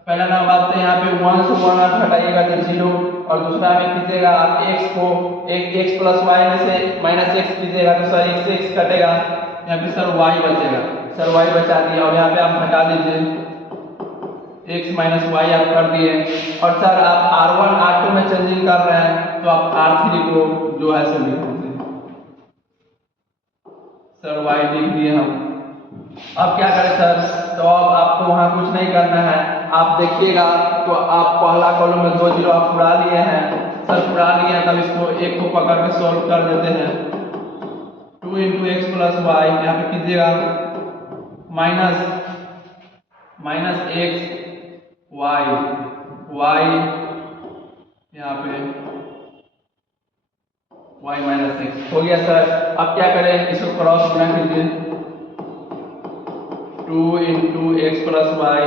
पहला नाम बात तो यहाँ पे 1 से 1 आप हटाइएगा तो जीरो, और दूसरा में कीजिएगा आप x को x प्लस वाई में से माइनस एक्स कीजिएगा तो सर x से x कटेगा, यहाँ पे सर y बचेगा। सर y बचा दिया और यहाँ पे आप हटा दीजिए x माइनस वाई आप कर दिए। और सर आप R1 R2 में चेंजिंग कर रहे हैं तो आप R3 को जो है सो लिख दीजिए सर, y लिख दिए हम। अब क्या करें सर? तो अब आपको वहाँ कुछ नहीं करना है। आप देखिएगा तो आप पहला कॉलम में 2 जीरो आप पुरा लिए हैं सर, पुरा लिए हैं। तब इसको एक को पकड़ के सॉल्व कर देते हैं। 2 इंटू एक्स प्लस वाई, यहाँ पे कीजिएगा माइनस एक्स वाई यहाँ पे y माइनस एक्स हो गया सर। अब क्या करें? इसको क्रॉस गुना कीजिए 2 into x plus y,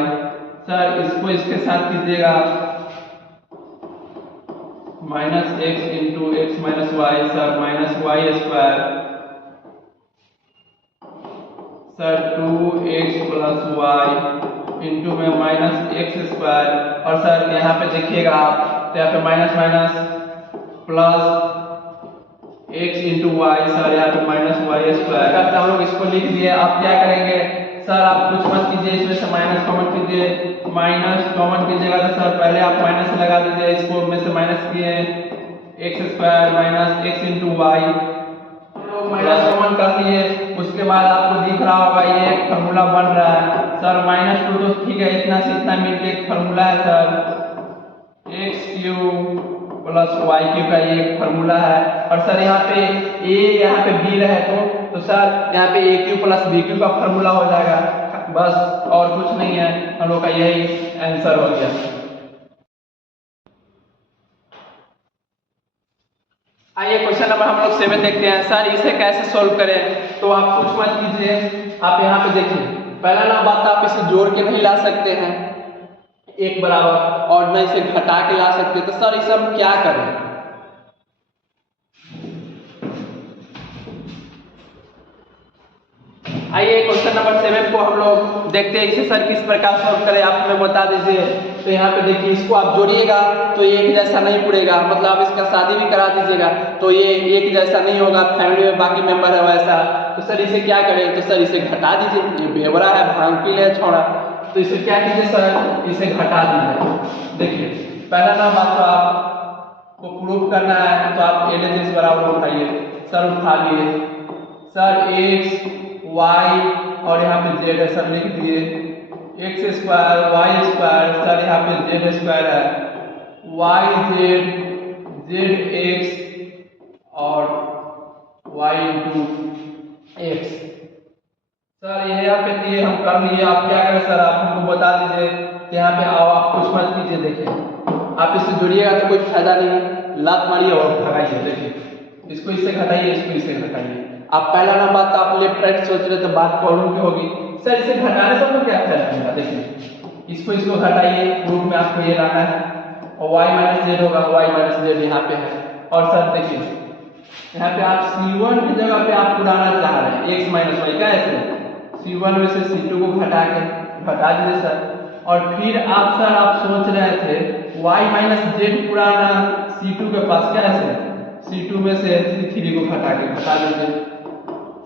sir इसको इसके साथ कीजिएगा minus x into x minus y, sir minus y square, sir 2x plus y into में माइनस एक्स स्क्वायर। और सर यहाँ पे देखिएगा आप तो यहाँ पे minus plus x into Y, sir यहाँ पे माइनस वाई स्क्वायर। हम लोग इसको लिख दिए। आप क्या करेंगे सर? आप कुछ मत कीजिए, इसमें से माइनस कॉमन कीजिए। माइनस कॉमन कीजिएगा तो सर पहले आप माइनस लगा दीजिए, इसको में से माइनस किए x square minus x into Y, minus common कर लिए। उसके बाद आपको दिख रहा होगा ये एक फार्मूला बन रहा है सर, -2 तो ठीक है, इतना से इतना मिलके एक फार्मूला है sir, x cube plus y cube का ये फार्मूला है। और सर यहाँ पे ए यहाँ पे बी रहे तो सर यहाँ पे ए क्यू प्लस बी क्यू का फार्मूला हो जाएगा, बस और कुछ नहीं है, हम लोग का यही आंसर हो गया। आइए क्वेश्चन नंबर हम लोग 7 देखते हैं। सर इसे कैसे सोल्व करें, तो आप कुछ मत कीजिए, आप यहाँ पे देखिए, पहला ना बात आप इसे जोड़ के नहीं ला सकते हैं एक बराबर, और न इसे घटा के ला सकते, तो सर इसे हम क्या करें। आइए क्वेश्चन नंबर 7 को हम लोग देखते हैं, इसे सर किस प्रकार सॉल्व करें आप हमें बता दीजिए। तो यहाँ पे देखिए, इसको आप जोड़िएगा तो ये एक जैसा नहीं पड़ेगा, मतलब आप इसका शादी भी करा दीजिएगा तो ये एक जैसा नहीं होगा, फैमिली में बाकी मेंबर है वैसा। तो सर इसे क्या करें, तो सर इसे घटा दीजिए, ये बेवरा है, भांग पी ले छोड़ा, तो इसे क्या कीजिए सर, इसे घटा दीजिए। देखिए पहला ना बात तो आपको प्रूफ करना है, तो आप एल बराबर उठाइए, सर उठा लिए, सर एक्स वाई और यहाँ पे जेड है, सर लिख दिए, x square y square, sir यहाँ पे जेड स्क्वायर है, वाई जेड, जेड एक्स और वाई इंटू एक्स। सर ये यहाँ पे दिए, हम कर लिए, आप क्या करें सर, आप हमको बता दीजिए। तो यहाँ पे आओ, आप कुछ मत कीजिए, देखिए आप इससे जुड़िएगा तो कोई फायदा नहीं, लात मारिए और भगाइए। देखिए इसको इससे घटाइए, इसको इससे घटाइए। आप पहला ना बात तो आप लेफ्ट राइट सोच रहे तो बात प्रॉब्लम की होगी, सर इसे घटाने से तो क्या फायदा होगा। देखिए इसको घटाइए, रूट में आपको ये लाना है, और y माइनस जेड होगा, y माइनस जेड यहाँ पे है। और सर देखिए यहाँ पे आप C1 की जगह पे आप उड़ाना चाह रहे हैं x माइनस वाई, कैसे C1 में से C2 को घटा दीजिए सर। और फिर आप सोच रहे थे y माइनस जेड पुराना C2 के पास, कैसे C2 में से C3 को घटा दीजिए।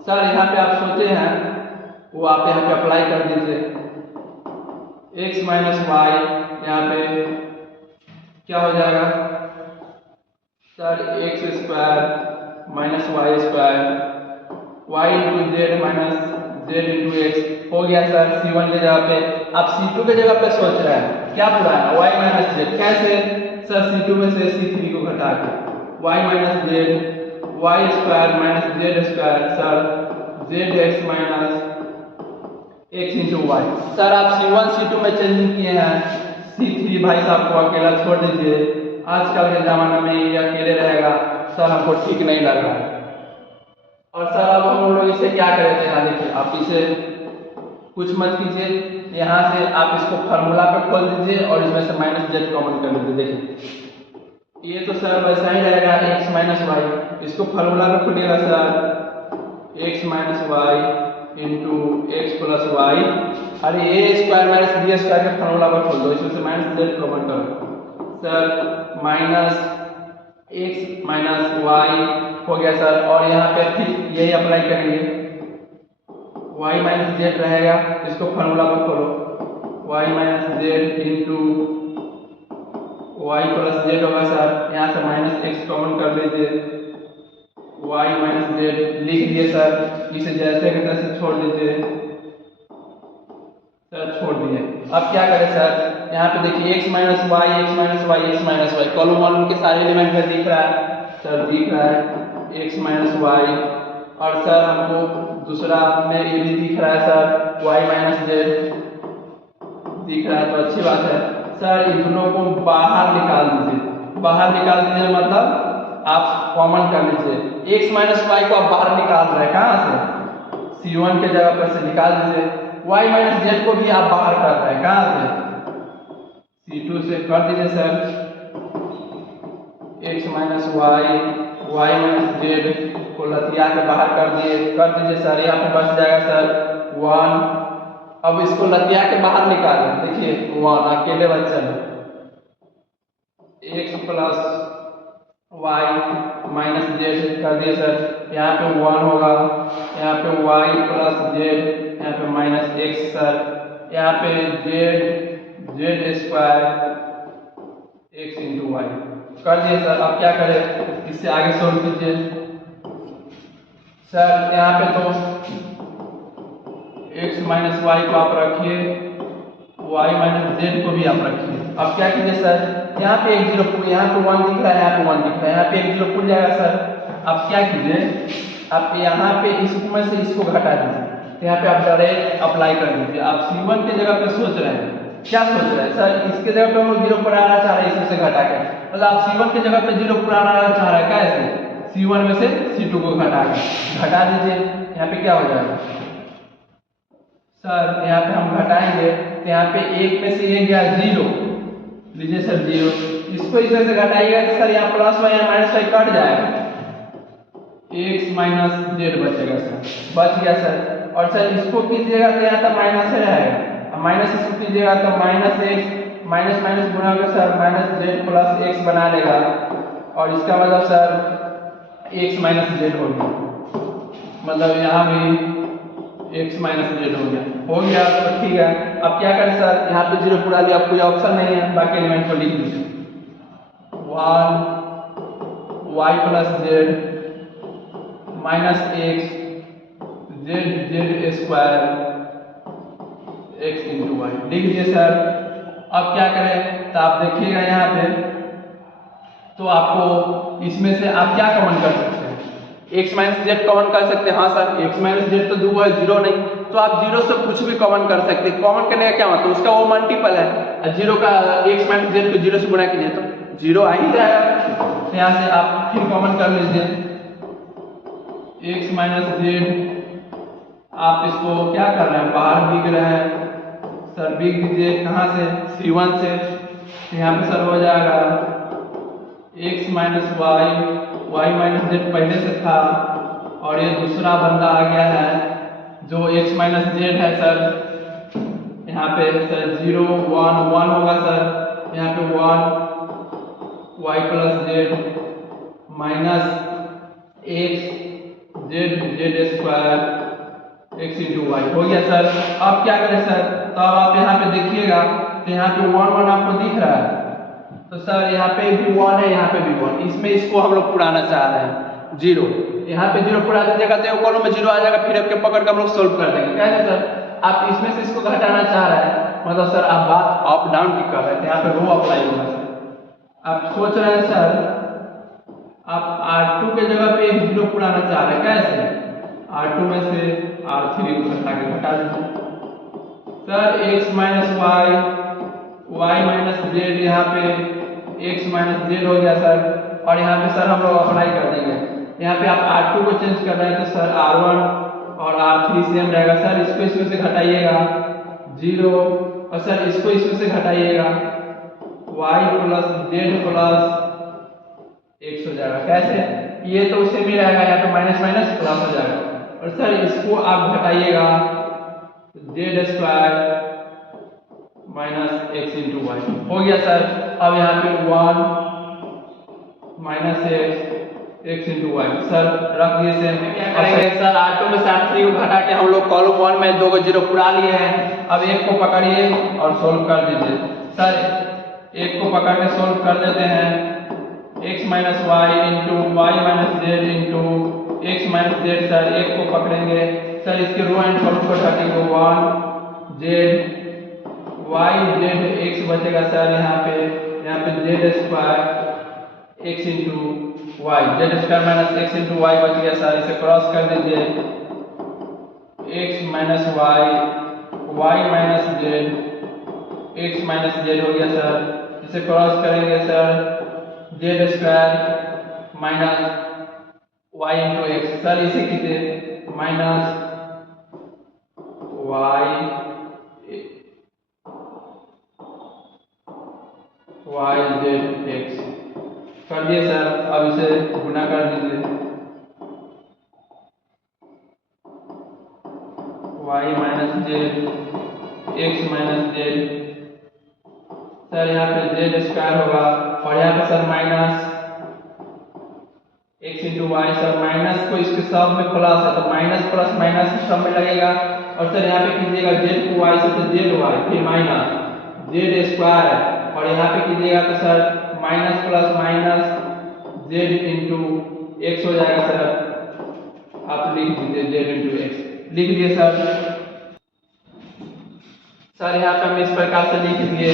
सर यहाँ पे आप सोचे हैं वो आप यहाँ पे अप्लाई कर दीजिए, x माइनस वाई यहाँ पे क्या हो जाएगा sir, x square minus y square, y into z minus Z into x हो गया सर। C1 की जगह पे आप C2 की जगह पे सोच रहे हैं क्या पुराना y माइनस जेड, कैसे सर C2 में से C3 को घटा के y minus z, y square minus z square, sir z x minus x into Y. Sir आप C1 C2 में चेंजिंग किए हैं, C3 भाई साहब को अकेला छोड़ दीजिए, आजकल के ज़माने में ये अकेले रहेगा, सर हमको ठीक नहीं लग रहा है। और सर अब हम लोग इसे क्या करें, यहाँ देखिए आप इसे कुछ मत कीजिए, यहाँ से आप इसको फार्मूला पे खोल दीजिए और इसमें से माइनस जेड कॉमन कर लीजिए। देखिए ये तो सर वैसा ही रहेगा एक्स माइनस वाई, इसको फार्मूला पे खोलिएगा sir, x minus Y into x plus Y, अरे A square minus B square के फार्मूला पर खोल दो, इसमें से माइनस जेड कॉमन करो sir, minus X minus Y हो गया सर। और यहाँ पे फिर यही अप्लाई करेंगे, वाई माइनस जेड रहेगा, इसको फार्मूला पर खोलो, y minus Z into y plus z होगा सर, यहाँ से माइनस एक्स कॉमन कर लीजिए, वाई माइनस जेड लिख दिए सर, इसे जैसे के तैसे छोड़ दीजिए सर, छोड़ दिए। अब क्या करें सर, यहाँ पे देखिए x minus y, x minus y, x minus y, column one के सारे एलिमेंट में दिख रहा है सर, दिख रहा है एक्स माइनस वाई, और सर हमको दूसरा में ये भी दिख रहा है सर, वाई माइनस जेड दिख रहा है, तो अच्छी बात है सर। इन दोनों को बाहर निकाल दीजिए, बाहर निकाल दीजिए मतलब आप कॉमन कर लीजिए, एक्स माइनस वाई को आप बाहर निकाल रहे हैं, कहाँ से C1 के जगह पर से निकाल दीजिए, वाई माइनस जेड को भी आप बाहर कर रहे हैं, कहाँ से C2 से कर दीजिए sir, x minus y, y minus z को लतिया के बाहर कर दीजिए सर, यहाँ पे बच जाएगा सर 1। अब इसको लतिया के बाहर निकालें, देखिए 1 अकेले बच्चा है, x plus y minus z कर दिए सर, यहाँ पे 1 होगा, यहाँ पे वाई प्लस जेड, यहाँ पे माइनस एक्स सर, यहाँ पे z square x into y कर दिए सर। अब क्या करें, इससे आगे सोल्व कीजिए सर, यहाँ पे तो एक्स माइनस वाई को आप रखिए, वाई माइनस जेड को भी आप रखिए। अब क्या कीजिए सर, यहाँ पे एक जीरो यहाँ पे 1 दिख रहा है, यहाँ पे 1 दिख रहा है, यहाँ पे एक जीरो पुट जाएगा सर। आप क्या कीजिए, आप यहाँ पे इसमें से इसको घटा दीजिए, तो यहाँ पे आप डायरेक्ट अप्लाई कर दीजिए। आप C1 की जगह पे सोच रहे हैं, क्या सोच रहे हैं सर, इसके जगह पे हम लोग जीरो पुराना चाह रहे हैं, इसमें से घटा के, मतलब आप C1 की जगह पे जीरो पुराना चाह रहे हैं, कैसे C1 में से C2 को घटा दीजिए। यहाँ पे क्या हो जाएगा सर, यहाँ पे हम घटाएंगे तो यहाँ पे एक में से ये गया जीरो, लीजिए सर जीरो, इसको इसमें से घटाइएगा तो सर यहाँ प्लस वाई या माइनस वाई कट जाएगा, x माइनस जेड बचेगा सर, बच गया सर। और सर इसको कीजिएगा तो यहाँ तक माइनस से रहेगा, माइनस इसको कीजिएगा तो माइनस एक्स माइनस माइनस गुना होगा sir, minus Z plus x बना लेगा, और इसका मतलब सर एक्स माइनस जेड हो गया, मतलब यहाँ भी x माइनस जेड हो गया तो ठीक है। अब क्या करें सर, यहाँ पे जीरो पूरा लिया, कोई ऑप्शन नहीं है, बाकी एलिमेंट को लिख दीजिए, 1 y plus z minus x z square x into y लिख दीजिए सर। अब क्या करें, तो आप देखिएगा यहाँ पे, तो आपको इसमें से आप क्या कॉमन कर सकते हैं, x माइनस जेड कॉमन कर सकते हैं। हाँ सर, x माइनस जेड तो 2 है, जीरो नहीं, तो आप जीरो से कुछ भी कॉमन कर सकते हैं। कॉमन करने का क्या मतलब, उसका वो मल्टीपल है, जीरो का x माइनस जेड को जीरो से गुणा कीजिए तो जीरो आ ही जाएगा। तो यहाँ से आप फिर कॉमन कर लीजिए x माइनस जेड, आप इसको क्या कर रहे हैं, बाहर बिग रहे हैं सर, बिग दीजिए कहाँ से, C1 से, यहाँ पे सर हो जाएगा x minus y minus z पहले से था, और ये दूसरा बंदा आ गया है जो x माइनस जेड है सर, यहाँ पे सर 0 1 1 होगा सर, यहाँ पे 1 y plus z minus x z square x into Y हो गया सर। अब क्या करें सर, तो अब आप यहाँ पे देखिएगा, तो यहाँ पे 1 1 आपको दिख रहा है, तो सर यहाँ पे भी 1 है, यहाँ पे भी 1, इसमें इसको हम लोग पुराना चाह रहे हैं जीरो, यहाँ पे जीरो पुरा दीजिएगा तो कॉलम में जीरो आ जाएगा, फिर आपके पकड़ के हम लोग सोल्व कर देंगे। कैसे सर, आप इसमें से इसको घटाना चाह रहे हैं, मतलब सर आप बात अप डाउन की कर रहे थे, यहाँ पे रो अप्लाई होगा सर। आप सोच रहे हैं सर, आप R2 के जगह पे एक जीरो पुराना चाह रहे हैं, कैसे R2 में से R3 को घटा दीजिए sir, x minus y minus z, यहाँ पे x माइनस जेड हो गया सर, और यहाँ पे सर हम लोग अप्लाई कर देंगे। यहाँ पे आप R2 को चेंज कर रहे हैं तो सर R1 और R3 सेम रहेगा सर, इसको इसमें से घटाइएगा 0, और सर इसको इसमें से घटाइएगा y plus Z plus x हो जाएगा, कैसे, ये तो उससे भी रहेगा, यहाँ पे माइनस माइनस प्लस हो जाएगा, और सर इसको आप घटाइएगा Z square minus x into Y हो गया सर। अब यहाँ पे 1 minus x into Y sir रख दिए सेम। क्या करेंगे सर, R2 में से R3 को घटा के हम लोग कॉलम 1 में 2 को जीरो पुरा लिए हैं, अब एक को पकड़िए और सोल्व कर दीजिए सर, एक को पकड़ के सोल्व कर देते हैं, x minus Y into Y minus Z into x minus Z sir, एक को पकड़ेंगे सर, इसके रो एंड कॉलम को हटाएंगे 1 जेड वाई जेड एक्स बचेगा सर, यहाँ पे z square x into y, z square minus x into y बच गया सर, इसे क्रॉस कर दीजिए x minus y minus z x minus z हो गया सर, इसे क्रॉस करेंगे sir z square minus Y into x sir, इसे कीजिए माइनस वाई जेड एक्स कर दिए सर। अब इसे गुना कर दीजिए y minus z x minus Z sir, यहाँ पे जेड स्क्वायर होगा, और यहाँ पे sir minus x into Y sir, minus को इसके सब में प्लस है तो माइनस प्लस माइनस सब में लगेगा, और सर यहाँ पे कीजिएगा जेड को वाई से तो जेड वाई फिर माइनस जेड स्क्वायर, और यहाँ पे कीजिएगा तो sir minus plus minus Z into x हो जाएगा सर, आप लिख दीजिए जेड इंटू एक्स लिख दिए सर। सर यहाँ पे हम इस प्रकार से लिख दिए।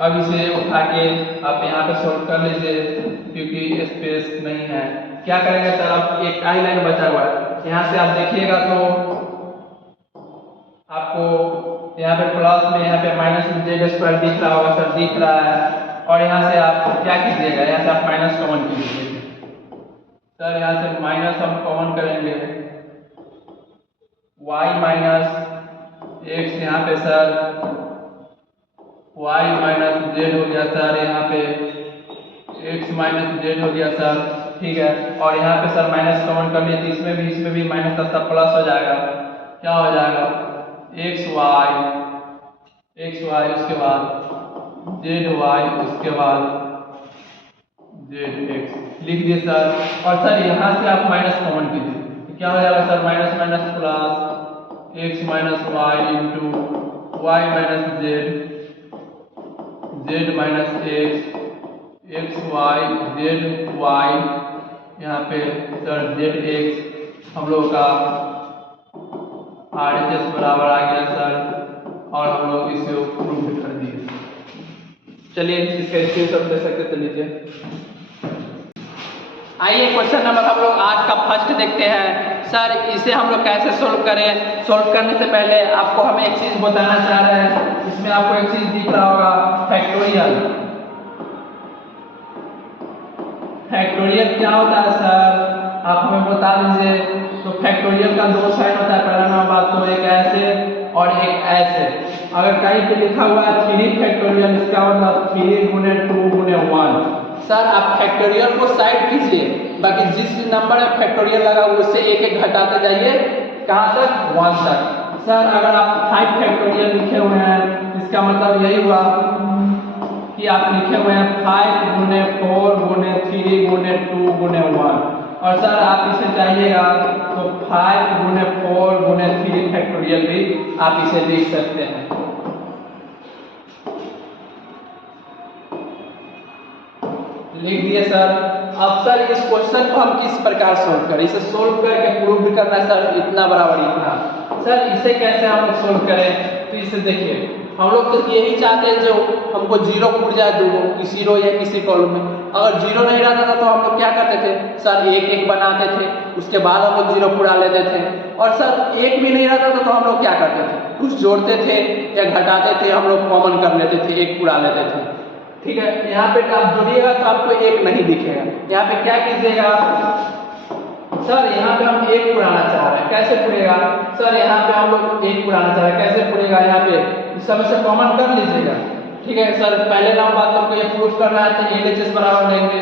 अब इसे उठा के आप यहाँ पे सोल्व कर लीजिए क्योंकि स्पेस नहीं है। क्या करेंगे सर, अब एक आई लाइन बचा हुआ है, यहाँ से आप देखिएगा तो आपको यहाँ पे प्लस में यहाँ पे माइनस जेड स्क्वायर दिख रहा होगा सर, दिख रहा है। और यहाँ से आप क्या कीजिएगा, यहाँ से आप माइनस कॉमन कीजिए सर, यहाँ से माइनस हम कॉमन करेंगे, y माइनस एक्स यहाँ पे सर y माइनस जेड हो गया सर, यहाँ पे x माइनस जेड हो गया सर, ठीक है। और यहाँ पे सर माइनस कॉमन कर लिए तो इसमें भी माइनस का सब प्लस हो जाएगा, क्या हो जाएगा एक्स वाई उसके बाद जेड वाई उसके बाद जेड एक्स लिख दिए सर। और सर यहाँ से आप माइनस कॉमन कीजिए तो क्या हो जाएगा sir, minus minus plus x minus Y into Y minus z minus x y z y, यहाँ पे सर जेड एक्स हम लोग का RHS बराबर आ गया सर, और हम लोग इसे प्रूफ कर दिए। चलिए इसका स्क्रीनशॉट ले सकते तो लीजिए। आइए क्वेश्चन नंबर हम लोग आज का फर्स्ट देखते हैं। सर इसे हम लोग कैसे सोल्व करें। सोल्व करने से पहले आपको हम एक चीज बताना चाह रहे हैं, इसमें आपको एक चीज दिख रहा होगा फैक्टोरियल। फैक्टोरियल क्या होता है सर, आप हमें बता दीजिए। तो फैक्टोरियल का दो साइन होता है, पहला नंबर बात तो एक ऐसे और एक ऐसे। अगर कहीं पे लिखा हुआ है 3 फैक्टोरियल, इसका मतलब 3 गुने 2 गुने 1। सर आप फैक्टोरियल को साइड कीजिए, बाकी जिस नंबर में फैक्टोरियल लगा हुआ उससे एक एक घटाते जाइए, कहाँ तक 1 तक। सर अगर आप 5 फैक्टोरियल लिखे हुए हैं, इसका मतलब यही हुआ कि आप लिखे हुए हैं 5 गुने 4 गुने 3 गुने 2 गुने 1। और सर आप इसे चाहिएगा तो 5 गुने 4 गुने 3 फैक्टोरियल भी आप इसे लिख सकते हैं। लिख दिए सर। अब सर इस क्वेश्चन को हम किस प्रकार सोल्व करें, इसे सोल्व करके प्रूव भी करना है सर, इतना बराबर इतना। सर इसे कैसे हम लोग सोल्व करें, तो इसे देखिए हम लोग तो यही चाहते हैं जो हमको जीरो पूछ जाए दो किसी रो या किसी कॉलम में। अगर जीरो नहीं रहता था तो हम लोग क्या करते थे सर, एक एक बनाते थे, उसके बाद हम लोग जीरो पूरा लेते थे। और सर एक भी नहीं रहता था तो हम लोग क्या करते थे, कुछ जोड़ते थे या घटाते थे, हम लोग कॉमन कर लेते थे, एक पूरा लेते थे। ठीक है, यहाँ पे आप जोड़िएगा तो आपको एक नहीं दिखेगा। यहाँ पे क्या कीजिएगा सर, यहाँ पे हम एक पुराना चाह रहे हैं, कैसे पुरेगा सर, यहाँ पे हम लोग एक पुराना चाह रहे हैं, कैसे पुरेगा, यहाँ पे सब से कॉमन कर लीजिएगा। ठीक है सर, पहले नाम बात तो ये प्रूफ करना है तो LHS बराबर लेंगे,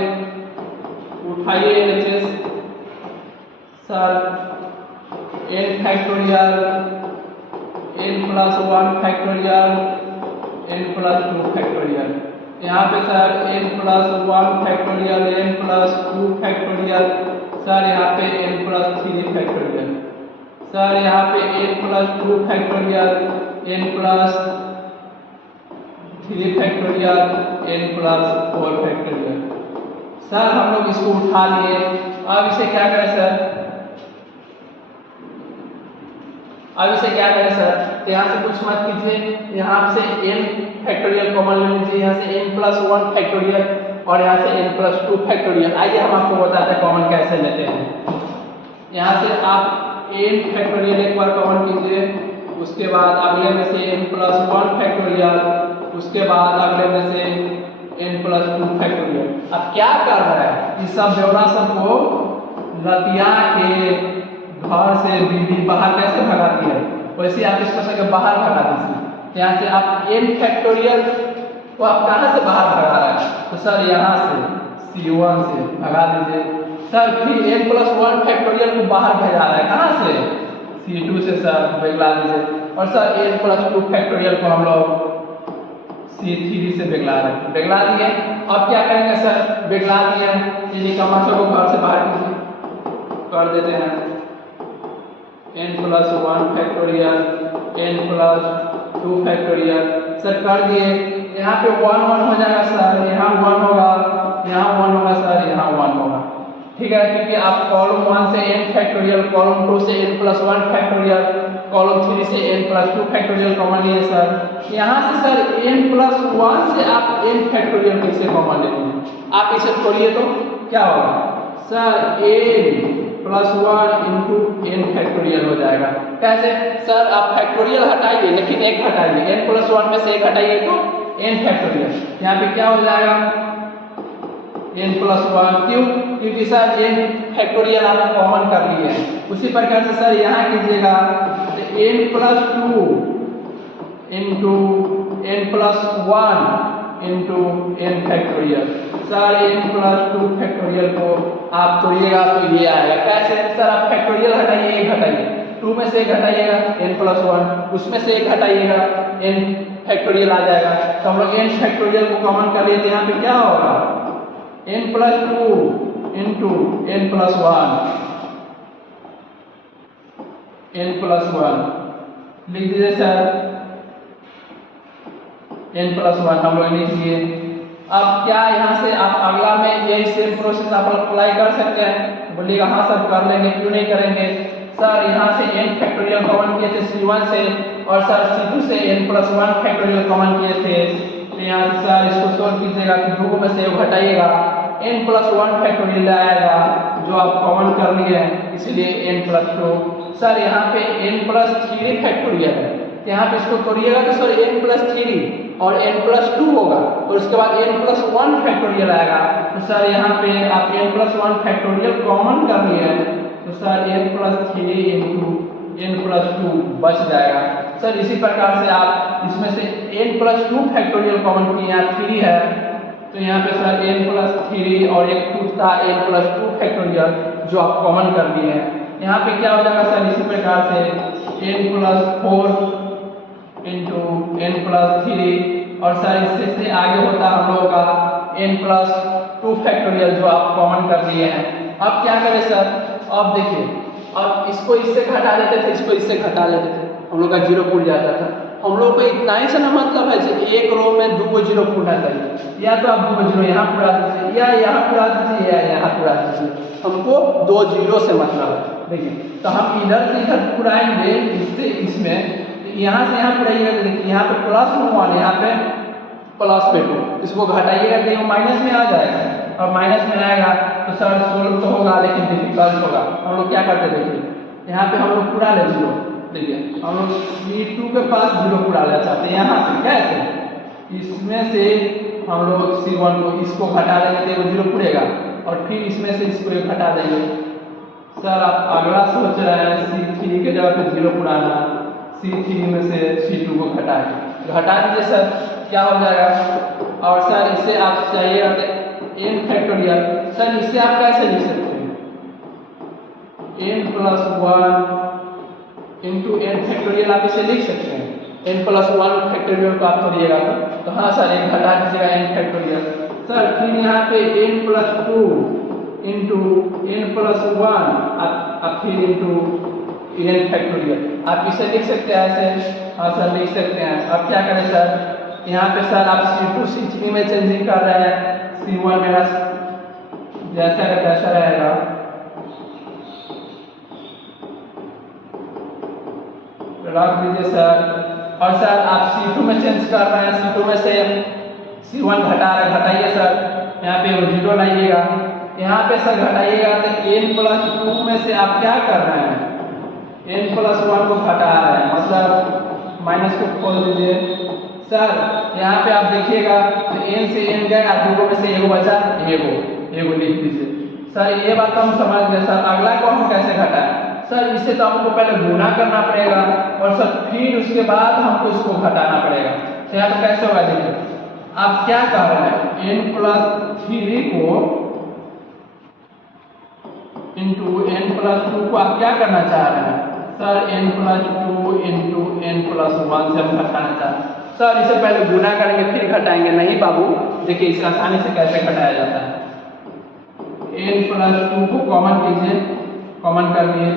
उठाइए LHS sir, n factorial n plus 1 factorial n plus 2 factorial. यहाँ पे sir n plus 1 factorial n plus 2 factorial, sir यहाँ पे n प्लस 3 फैक्टोरियल, सर यहाँ पे n plus 2 factorial n plus 3 factorial n plus 4 factorial. Sir हम लोग इसको उठा लिए। अब इसे क्या करें सर, अब इसे क्या करें सर, तो यहाँ से कुछ मत कीजिए, यहाँ से n फैक्टोरियल कॉमन ले लीजिए, यहाँ से n प्लस 1 फैक्टोरियल और यहाँ से n प्लस 2 फैक्टोरियल। आइए हम आपको बताते हैं कॉमन कैसे लेते हैं। यहाँ से आप n फैक्टोरियल एक बार कॉमन कीजिए, उसके बाद अगले में से n प्लस 1 फैक्टोरियल, उसके बाद अगले में से n प्लस 2 फैक्टोरियल। अब क्या कर रहा है, इस सब ब्यौरा सबको लतिया के घर से बीबी बाहर कैसे भगाती है, वैसे आप इस क्वेश्चन के बाहर भगा दीजिए। यहाँ से आप n फैक्टोरियल को आप कहाँ से बाहर भगा रहे हैं, तो सर यहाँ से C1 से भगा दीजिए। सर फिर n प्लस 1 फैक्टोरियल को बाहर भेजा रहा है, कहाँ से C2 से सर बेगला दीजिए। और सर n प्लस 2 फैक्टोरियल को हम लोग C3 से बेगला रहे हैं, बेगला दिए। अब क्या करेंगे सर, बेगला दिए निकम्मा को घर से बाहर कीजिए, कर देते हैं n plus 1 factorial n plus 2 factorial. Sir कर दिए, यहाँ पे 1 1 हो जाएगा सर, यहाँ 1 होगा, यहाँ 1 होगा सर, यहाँ 1 होगा। ठीक है, क्योंकि आप कॉलम 1 से n फैक्टोरियल, कॉलम 2 से n प्लस 1 फैक्टोरियल, कॉलम 3 से n+2 फैक्टोरियल कॉमन लिए सर। यहाँ से सर n+1 से आप n फैक्टोरियल कैसे कॉमन लेंगे? आप इसे तोड़िए तो क्या होगा sir, n+1 into n factorial हो जाएगा। कैसे सर? आप फैक्टोरियल हटाइए लेकिन एक हटाइए, n+1 में से एक हटाइए तो n फैक्टोरियल। यहाँ पे क्या हो जाएगा n+1, क्यों? क्योंकि सर n फैक्टोरियल आप कॉमन कर लिए हैं। उसी प्रकार से सर यहाँ कीजिएगा तो n+2 into n+1 into n factorial. Sir n+2 factorial को आप तोड़िएगा तो ये आएगा। कैसे सर? आप फैक्टोरियल हटाइए, एक हटाइए, 2 में से एक हटाइएगा n+1, उसमें से एक हटाइएगा n फैक्टोरियल आ जाएगा। तो हम लोग n फैक्टोरियल को कॉमन कर लिए तो यहाँ पे क्या होगा n+2 इंटू n+1 लिख दीजिए सर, n+1 हम लोग लिख दिए। अब क्या यहाँ से आप अगला में यही सेम प्रोसेस आप अप्लाई कर सकते हैं? बोलिएगा हाँ सर कर लेंगे, क्यों नहीं करेंगे सर? यहाँ से n फैक्टोरियल कॉमन किए थे C1 से और सर C2 से n+1 फैक्टोरियल कॉमन किए थे। तो यहाँ से सर इसको सोल्व कीजिएगा तो 2 में से घटाइएगा, n+1 फैक्टोरियल आएगा जो आप कॉमन कर लिए हैं, इसलिए n+2। सर यहाँ पे n+3 फैक्टोरियल है, तो यहाँ पे इसको तोड़िएगा तो सर n+3 और n+2 होगा और उसके बाद n+1 फैक्टोरियल आएगा। तो सर यहाँ पे आप n+1 फैक्टोरियल कॉमन कर लिए हैं तो सर n+3 इंटू n+2 बच जाएगा। सर इसी प्रकार से आप इसमें से n+2 फैक्टोरियल कॉमन किए, यहाँ 3 है तो यहाँ पे सर n+3 और एक 2 था n+2 फैक्टोरियल जो आप कॉमन कर दिए हैं। यहाँ पे क्या हो जाएगा सर? इसी प्रकार से n+4 इंटू n+3 और सर इससे से आगे होता हम लोगों का n+2 फैक्टोरियल जो आप कॉमन कर दिए हैं। अब क्या करें सर? अब देखिए, अब इसको इससे घटा देते थे, इसको इससे घटा लेते थे, हम लोग का 0 पूछ जाता था। हम लोग को इतना ही से ना मतलब है कि एक रो में 2 0 पूछना चाहिए, या तो आप 2 0 यहाँ पूरा दीजिए या यहाँ पूरा दीजिए या यहाँ पूरा दीजिए, हमको 2 0 से मतलब है। देखिए तो हम इधर से इधर पुराएंगे, इससे इसमें यहाँ से यहाँ पुराइएगा तो देखिए यहाँ पे +1 यहाँ पे +2, इसको घटाइएगा तो ये माइनस में आ जाएगा और माइनस में आएगा तो सर सोल्व तो होगा लेकिन डिफिकल्ट होगा। हम लोग क्या करते देखिए यहाँ पे हम लोग पूरा ले 0, देखिए हम लोग C2 के पास 0 पूरा ले चाहते हैं। यहाँ पे कैसे? इसमें से हम लोग C1 को इसको घटा देंगे तो 0 पूरेगा और फिर इसमें से इसको एक घटा देंगे। सर आप अगला सोच रहे हैं C3 के जगह पे 0 पुराना, C3 में से C2 को घटा दीजिए सर, क्या हो जाएगा? और सर इसे आप चाहिएगा तो n फैक्टोरियल, सर इसे आप कैसे लिख सकते हैं? n+1 इंटू n फैक्टोरियल आप इसे लिख सकते हैं। n+1 फैक्टोरियल को आप तोड़िएगा तो हाँ सर एक घटा दीजिएगा n फैक्टोरियल। सर फिर यहाँ पे n+2 इंटू n+1 आप फिर इंटू n फैक्टोरियल आप इसे लिख सकते हैं ऐसे। हाँ सर लिख सकते हैं। अब क्या करें सर? यहाँ पे सर आप C2 C3 में चेंजिंग कर रहे हैं, C1 मेरा जैसा का तैसा रहेगा। रख दीजिए सर। और सर आप C2 में चेंज कर रहे हैं, C2 में से C1 घटाइए सर, यहाँ पे 0 लाइएगा, यहाँ पे सर घटाइएगा तो n+2 में से आप क्या कर रहे हैं? n+1 को घटा रहे हैं, मतलब माइनस को खोल दीजिए सर। यहाँ पे आप देखिएगा तो n से n गया, 2 में से 1 बचा, एगो लिख दीजिए सर। ये बात तो हम समझ गए सर। अगला को हम कैसे घटाएं? सर इसे तो हमको पहले गुना करना पड़ेगा और सर फिर उसके बाद हमको इसको घटाना पड़ेगा। तो यहाँ पे कैसे होगा? देखिए आप क्या कर रहे हैं, n+3 को इंटू n+2 को आप क्या करना चाह रहे हैं? सर n+2 इंटू n+1 से हम घटाना चाह रहे हैं। सर इसे पहले गुना करेंगे फिर घटाएंगे। नहीं बाबू, देखिए इसे आसानी से कैसे घटाया जाता है। n+2 को कॉमन कीजिए, कॉमन कर लिए,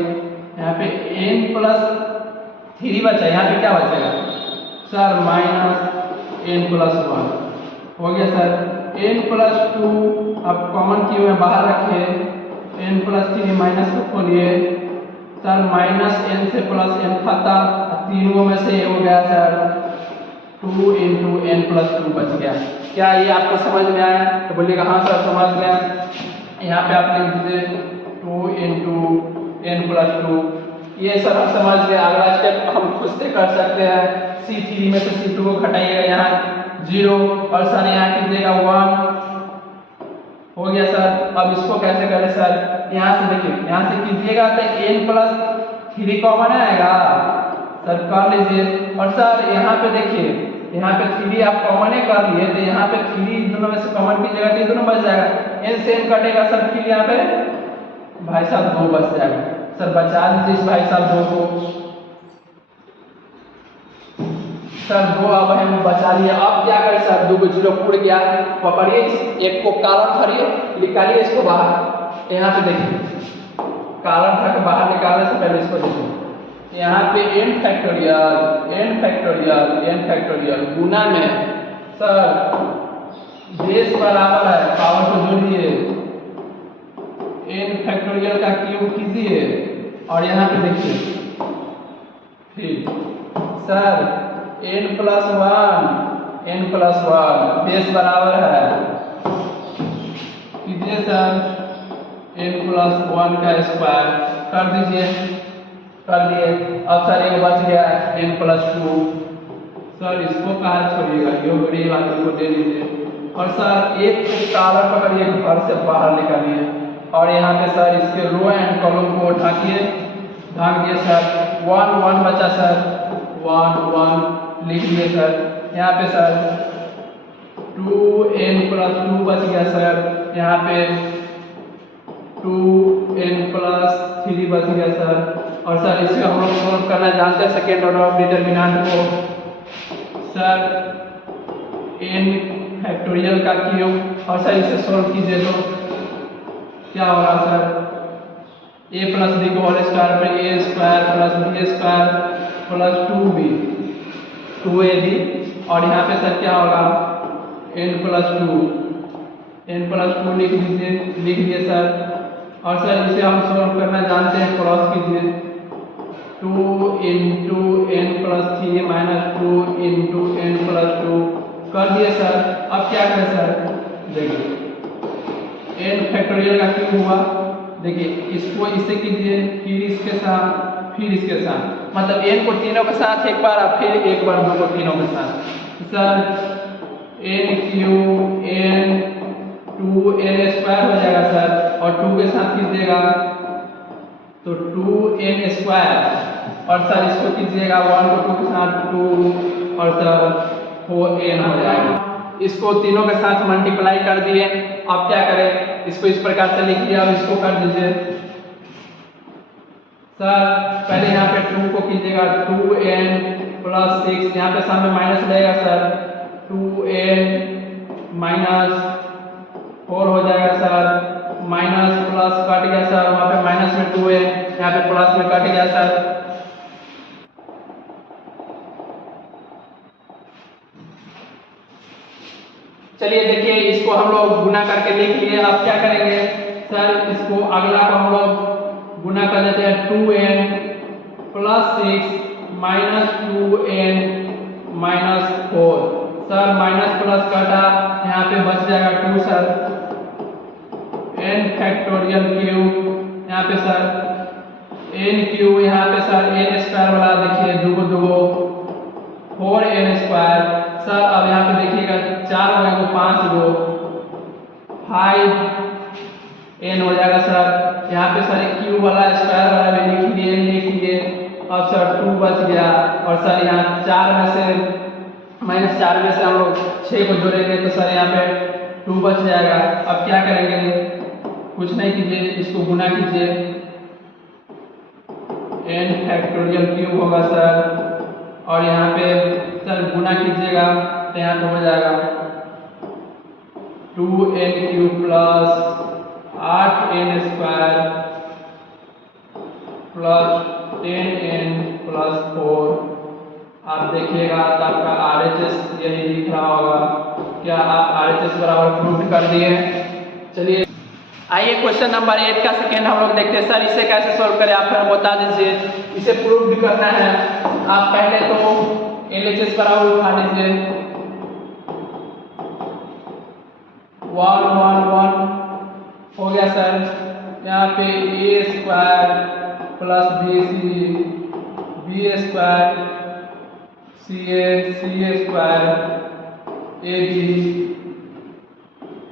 यहाँ पे n+3 बचा, यहाँ पे क्या बचेगा सर? -n+1 हो गया सर। n+2 आप कॉमन किए हुए बाहर रखिए, n+3 माइनस को खोलिए सर माइनस एन से प्लस एन था, तीनों में से हो गया सर 2 इंटू एन प्लस 2 बच गया। क्या ये आपको समझ में आया? तो बोलिएगा हाँ सर समझ गया। यहाँ पे आप लिख दीजिए 2 इंटू एन प्लस 2। ये सर हम समझ गए। अगला स्टेप हम खुद से कर सकते हैं। C3 में से C2 को घटाइएगा, यहाँ 0 और सर यहाँ कीजिएगा 1 हो गया सर। अब इसको कैसे करें सर? यहाँ से देखिए, यहाँ से कीजिएगा तो n प्लस 3 कॉमन आएगा सर, कर लीजिए। और सर यहाँ पे देखिए, यहाँ पे 3 आप कॉमन कर लिए तो यहाँ पे 3 दोनों में से कॉमन कीजिएगा तो दोनों बच जाएगा, n से n कटेगा सर, फिर यहाँ पे भाई साहब 2 बच जाएगा सर। बचा लीजिए इस भाई साहब 2 को सर, 2 अब हम बचा लिए। अब क्या करें सर? 2 को 0 उड़ गया, पकड़िए एक को कॉलम भरिए, निकालिए इसको बाहर। यहाँ पे देखिए कॉलम भर के बाहर निकालने से पहले इसको देखिए, यहाँ पे n फैक्टोरियल गुना में सर बेस बराबर है, पावर को जोड़िए, n फैक्टोरियल का क्यूब कीजिए और यहाँ पे देखिए ठीक सर n प्लस 1 बेस बराबर है, कीजिए सर n प्लस 1 का स्क्वायर कर दीजिए, कर दिए। अब सर एक बच गया n प्लस 2। सर इसको कहाँ छोड़िएगा, यो बड़ी बात को दे दीजिए। और सर एक कॉलम पकड़िए, घर से बाहर निकालिए और यहाँ पे सर इसके रो एंड कॉलम को ढाकिए, ढाक दिए सर। 1 बचा सर, 1 लिख लिए सर। यहाँ पे सर 2n प्लस 2 बच गया सर, यहाँ पे 2n प्लस 3 बच गया सर। और सर इसको हम लोग सोल्व करना जानते हैं, सेकेंड ऑर्डर ऑफ डिटर्मिनेंट को सर n फैक्टोरियल का क्यूब। और सर इसे सोल्व कीजिए तो क्या होगा सर? a प्लस b को होल स्क्वायर पे a square plus b square plus 2ab। और यहाँ पे सर क्या होगा? n प्लस 2 लिख दिए सर। और सर इसे हम सोल्व करना जानते हैं, क्रॉस कीजिए 2 into n plus 3 minus 2 into n plus 2 कर दिए सर। अब क्या करें सर? देखिए n फैक्टोरियल का क्यूब हुआ, देखिए इसको इससे कीजिए, फिर इसके साथ, फिर इसके साथ, मतलब n को तीनों के साथ एक बार और फिर एक बार 2 को तीनों के साथ। Sir n cube n 2n square हो जाएगा सर, और 2 के साथ कीजिएगा तो 2n स्क्वायर। और सर इसको कीजिएगा 1 को 2 के साथ 2 और सर 4n हो जाएगा। इसको तीनों के साथ मल्टीप्लाई कर दिए। अब क्या करें? इसको इस प्रकार से लिख दिया, अब इसको कर दीजिए सर। पहले यहाँ पे 2 को कीजिएगा 2n प्लस 6, यहाँ पे सामने माइनस लगेगा सर, 2n माइनस 4 हो जाएगा सर, माइनस प्लस कट गया सर, वहाँ पे माइनस में 2n, यहाँ पे प्लस में कट गया सर। चलिए देखिए, इसको हम लोग गुना करके लिख लिए। अब क्या करेंगे सर? इसको अगला को हम लोग गुना कर देते हैं, 2n plus 6 minus 2n minus 4। Sir minus plus कटा, यहाँ पे बच जाएगा 2 सर, n फैक्टोरियल क्यूब, यहाँ पे सर n क्यूब, यहाँ पे सर n स्क्वायर वाला देखिए 2 4n स्क्वायर। सर अब यहाँ पे देखिएगा 4 होगा तो 5 गो 5n हो जाएगा सर। यहाँ पे सर एक क्यूब वाला स्क्वायर वाला भी लिख लिए। अब सर 2 बच गया, और सर यहाँ 4 में से -4 में से हम लोग 6 को जोड़ेंगे तो सर यहाँ पे 2 बच जाएगा। अब क्या करेंगे? कुछ नहीं कीजिए, इसको गुना कीजिए, n फैक्टोरियल क्यूब होगा सर, और यहाँ पे सर गुना कीजिएगा तो यहाँ पे हो जाएगा 2n cube plus 8n square plus 10n plus 4। आप देखिएगा तो आपका RHS यही दिख रहा होगा। क्या आप RHS बराबर प्रूव कर दिए? चलिए आइए क्वेश्चन नंबर 8 का सेकेंड हम लोग देखते हैं। सर इसे कैसे सोल्व करें आप फिर बता दीजिए। इसे प्रूव भी करना है। आप पहले तो LHS करा हुआ उठा लीजिए। 1 1 1 हो गया सर। यहाँ पे a square plus b square ca square ab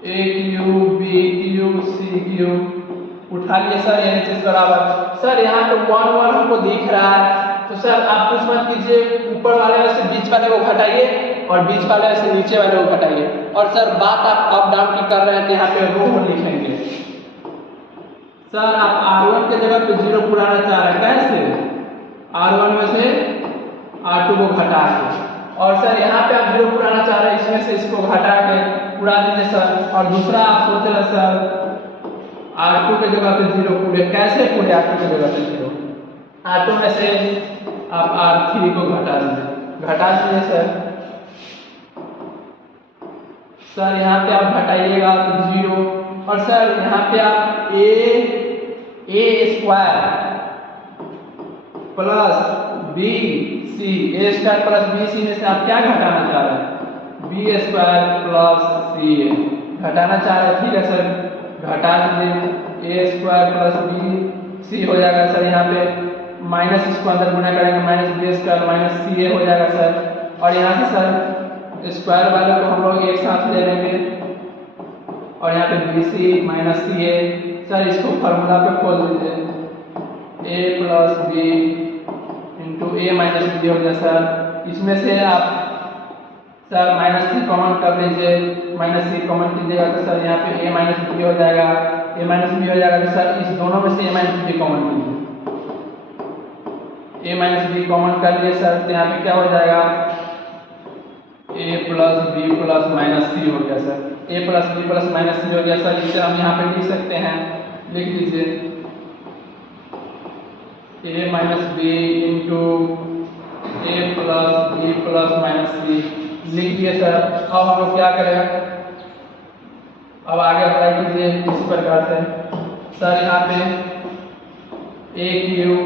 a cube b cube c cube उठा लिए सर। LHS बराबर सर यहाँ पे 1 1 हमको दिख रहा है, तो सर आप कुछ मत कीजिए, ऊपर वाले में से बीच वाले को घटाइए और बीच वाले में से नीचे वाले को घटाइए। और सर बात आप अप डाउन की कर रहे हैं तो यहाँ पे रो लिखेंगे। सर आप R1 के जगह पे 0 पुराना चाह रहे हैं, कैसे? R1 में से R2 को घटा के, और सर यहाँ पे आप 0 पुराना चाह रहे हैं, इसमें से इसको घटा के पूरा दीजिए सर। और दूसरा आप सोच रहे सर R2 के जगह पे 0 पूरे, कैसे पूरे R2 के जगह पे 0? R2 में से आप R3 को घटा दीजिए सर। सर यहाँ पे आप घटाइएगा तो 0, और सर यहाँ पे आप a square plus b c, a square plus b c में से आप क्या घटाना चाह रहे हैं? b स्क्वायर प्लस c घटाना चाह रहे हैं, ठीक है सर। घटा दीजिए, a square plus b c हो जाएगा सर। यहाँ पे माइनस इसको अंदर गुना करेंगे, minus b square minus c हो जाएगा सर। और यहाँ से सर स्क्वायर वाले को हम लोग एक साथ ले लेंगे, और यहाँ पे BC माइनस CA। सर इसको फार्मूला पे खोल दीजिए, a plus b into a minus b हो गया सर। इसमें से आप सर माइनस c कॉमन कर लीजिए, माइनस c कॉमन कीजिएगा तो सर यहाँ पे a माइनस b हो जाएगा, a माइनस b हो जाएगा। तो सर इस दोनों में से a माइनस b कॉमन कीजिए, a माइनस b कॉमन कर लिए सर। तो यहाँ पे क्या हो जाएगा? a plus b plus minus c हो गया sir. a plus b plus minus c हो गया सर। इसे हम यहाँ पे लिख सकते हैं, लिख लीजिए a minus b into a plus b plus minus c लिख दिए सर। अब हम लोग क्या करें? अब आगे अप्लाई कीजिए इसी प्रकार से। सर यहाँ पे a cube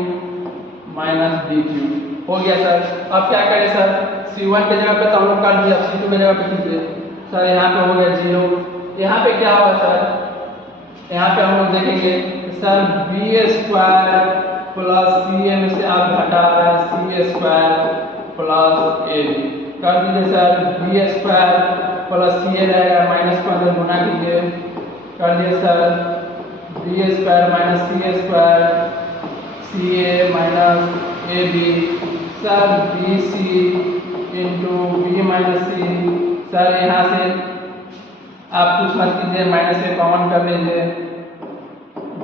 minus b cube हो गया सर। अब क्या करें सर? C1 के जगह पे तो हम लोग कर दिया, C2 के जगह पे कीजिए सर। यहाँ पे हो गया 0। यहाँ पे क्या होगा सर? यहाँ पे हम लोग देखेंगे sir b square plus ca में से आप घटा रहे हैं c स्क्वायर प्लस ab कर दीजिए sir. b square plus ca रहेगा, माइनस को अंदर गुना कीजिए, कर दिए sir. b square minus c square ca minus ab sir bc into b minus c। Sir यहाँ से आप कुछ मत कीजिए, माइनस से कॉमन कर लीजिए,